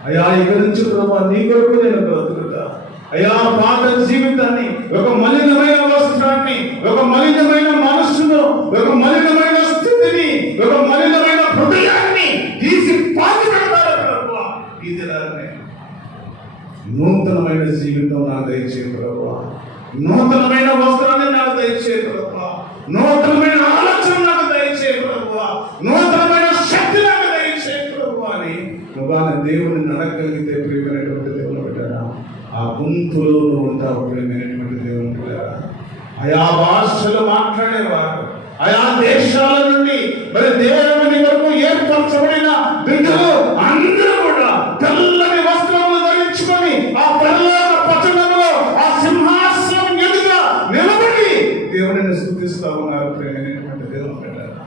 అయ్యా, ఇక నుంచి ప్రభా నీ కొరకు నేను బ్రతుకుతా అయ్యా. పాత జీవితాన్ని, ఒక మలినమైన వస్త్రాన్ని, ఒక మలినమైన మనస్సును, ఒక మలినమైన స్థితిని, ఒక మలినమైన హృదయాన్ని తీసి పాతి పెడతాడు ప్రభువా. ఈ దినాన్ని నూతనమైన జీవితం నాకు దయచేయ ప్రభువా, నూతనమైన వస్త్రాన్ని నాకు దయచేయ ప్రభువా, నూతనమైన ఆలోచన నాకు దయచేయ ప్రభువా, నూతనమైన శక్తి నాకు దయచేయ ప్రభువా అని నువ్వు దేవుని నడగలిగితే ప్రియమైనటువంటి దేవుని బిడ్డరా, ఆ గుంపులో ఉంటావు. ప్రియమైనటువంటి దేవుని బిడ్డరా, ఆయా భాషలు మాట్లాడేవారు, ఆయా దేశాల నుండి మరి దేవుని వరకు ఏర్పరచబడిన బిడ్డలు అందరూ కూడా తెల్లని వస్త్రములు ధరించుకొని ఆ పరలోక పట్టణంలో ఆ సింహాసనం ఎదుట నిలబడి దేవుని స్తుతిస్తా ఉన్నారు. ప్రియమైనటువంటి దేవుని బిడ్డరా,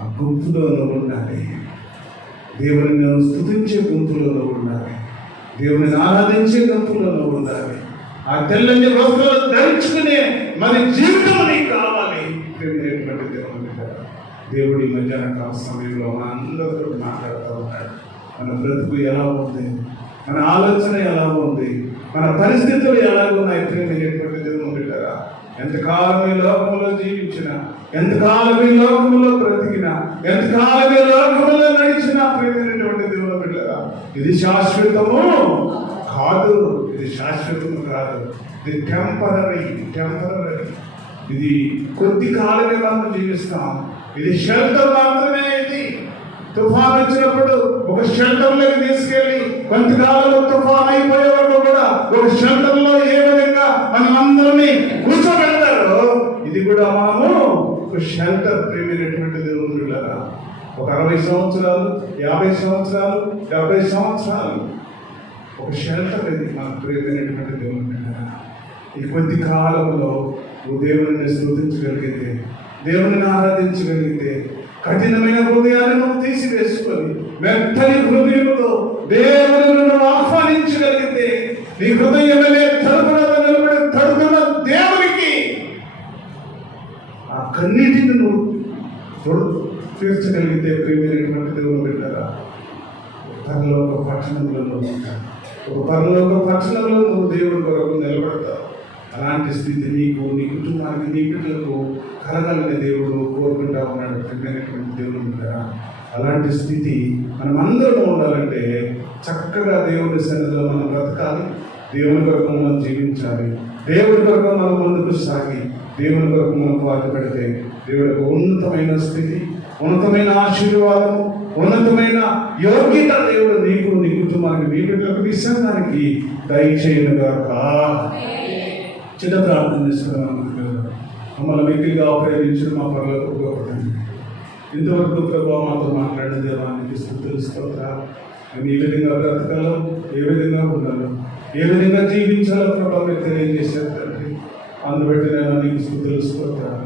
ఆ గుంపులో ఉండాలి, దేవుని స్తుతించే గుంపులో ఉండాలి, దేవుని ఆరాధించే గుంపులో ఉండాలి. ఆ తెల్లని వస్త్రాలు ధరించుకునే మన జీవితం నీకు కావాలి. ప్రియమైనటువంటి దేవుని బిడ్డరా, దేవుడి మధ్యాహ్న కాల సమయంలో మన అందరితో మాట్లాడుతూ ఉన్నాడు. మన బ్రతుకు ఎలా ఉంది, మన ఆలోచన ఎలా ఉంది, మన పరిస్థితులు ఎలా ఉన్నాయి. ప్రియమైనటువంటి దేవుని బిడ్డరా, ఎంతకాలం ఈ లోకంలో జీవించినా, ఎంతకాలం ఈ లోకంలో బ్రతికినా, ఎంతకాలం ఈ లోకంలో నడిచినా, ప్రియమైనటువంటి దేవుని బిడ్డరా, ఇది శాశ్వతము కాదు, ఇది శాశ్వతము కాదు, ఇది టెంపరరీ. ఇది కొద్ది కాలమే మనం జీవిస్తాం. ఇది షెల్టర్ మాత్రమే. ఇది తుఫాన్ వచ్చినప్పుడు ఒక షెల్టర్లోకి తీసుకెళ్ళి కొంతకాలంలో తుఫాన్ అయిపోయే వరకు కూడా ఒక షెల్టర్లో ఏ విధంగా మనం అందరినీ కూర్చోబెడతారో ఇది కూడా మనము ఒక షెల్టర్. ప్రియమైనటువంటి దేవుని బిడ్డలారా, ఒక 60 సంవత్సరాలు, 50 సంవత్సరాలు, 70 సంవత్సరాలు ఒక షెల్టర్. ఇది మన ప్రియమైనటువంటి దేవుని బిడ్డలారా, ఈ కొద్ది కాలంలో నువ్వు దేవుని స్తుతించగలిగితే, దేవుని ఆరాధించగలిగితే, కఠినమైన హృదయాన్ని నువ్వు తీసివేసుకొని మెత్తని హృదయంతో దేవుని ఆహ్వానించగలిగితే, నీ హృదయమే తలుపున నిలబడి తడుతున్న దేవునికి ఆ కన్నీటిని నువ్వు తీర్చగలిగితే, ప్రియమైనటువంటి దేవుని బిడ్డలారా, పరలోక పట్టణంలో ఉంటావు. ఒక పరలోక పట్టణంలో నువ్వు దేవుని కొరకు నిలబడతావు. అలాంటి స్థితి నీకు, నీ కుటుంబానికి, నీ బిడ్డలకు కలగాలని దేవుడు కోరుకుంటా ఉన్నాడు. ప్రియమైనటువంటి దేవుని బిడ్డలారా, అలాంటి స్థితి మనం అందరం ఉండాలంటే చక్కగా దేవుని సన్నిధిలో మనం బ్రతకాలి, దేవుని కొరకు మనం జీవించాలి, దేవుని కొరకు మనం ముందుకు సాగి దేవుని కొరకు మనం పాటు పెడితే దేవుడికి ఉన్నతమైన స్థితి, ఉన్నతమైన ఆశీర్వాదము, ఉన్నతమైన యోగ్యత దేవుడు నీకు, నీ కుటుంబానికి, మీ బిడ్డలకు, మీ సంఘానికి దయచేయునుగాక. చిన్న ప్రార్థన చేసుకున్నాను. మమ్మల్ని మిక్కిలిగా ప్రేమించిన మా పనులకు గొప్పదండి. ఇంతవరకు ప్రభావ మాతో మాట్లాడిన దేవానికి తెలుసుకోవద్దా? మేము ఏ విధంగా బ్రతకాలో, ఏ విధంగా ఉండాలో, ఏ విధంగా జీవించాలో ప్రభావ మీరు తెలియజేశారు తండ్రి. అందుబట్టి నేను నీకు తెలుసుకోవద్దా?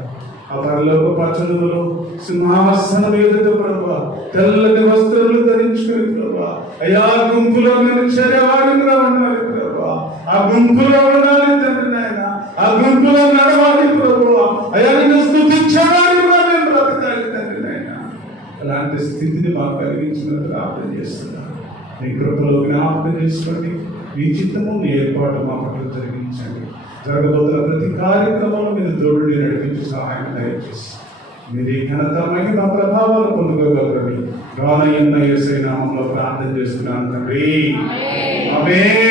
ఆ పరలోక పచ్చనులో సింహాసనం ఎదుట ప్రభా తెల్లని వస్త్రాలు ధరించుకుని ప్రభా అయ్యా గుంపులో నేను చేరేవాడిగా ఉండాలి ప్రభా. ఆ గుంపులో ఉండాలి తండ్రి నాయన. ఆ గుంపులో నడవాలి ప్రభా. అయ్యా నేను స్తుతించేవాడిగా నేను బ్రతకాలి తండ్రి నాయన. అలాంటి స్థితిని మాకు కలిగించినట్టు ప్రార్థన చేస్తున్నాను. నీ కృపలో జ్ఞాపకం చేసుకోండి. మీ చిత్తము, మీ ఏర్పాటు మా పట్ల జరిగించండి. జరగబోతున్న ప్రతి కార్యక్రమంలో మీరు తోడు నడిపించి సహాయం దయచేసి మీరు ఈ ఘనత, మహిమ, ప్రభావాలు పొందుకోగలరని గానయ్యన్న యేసయ్య నామములో ప్రార్థన చేస్తున్నాను తండ్రి. ఆమేన్.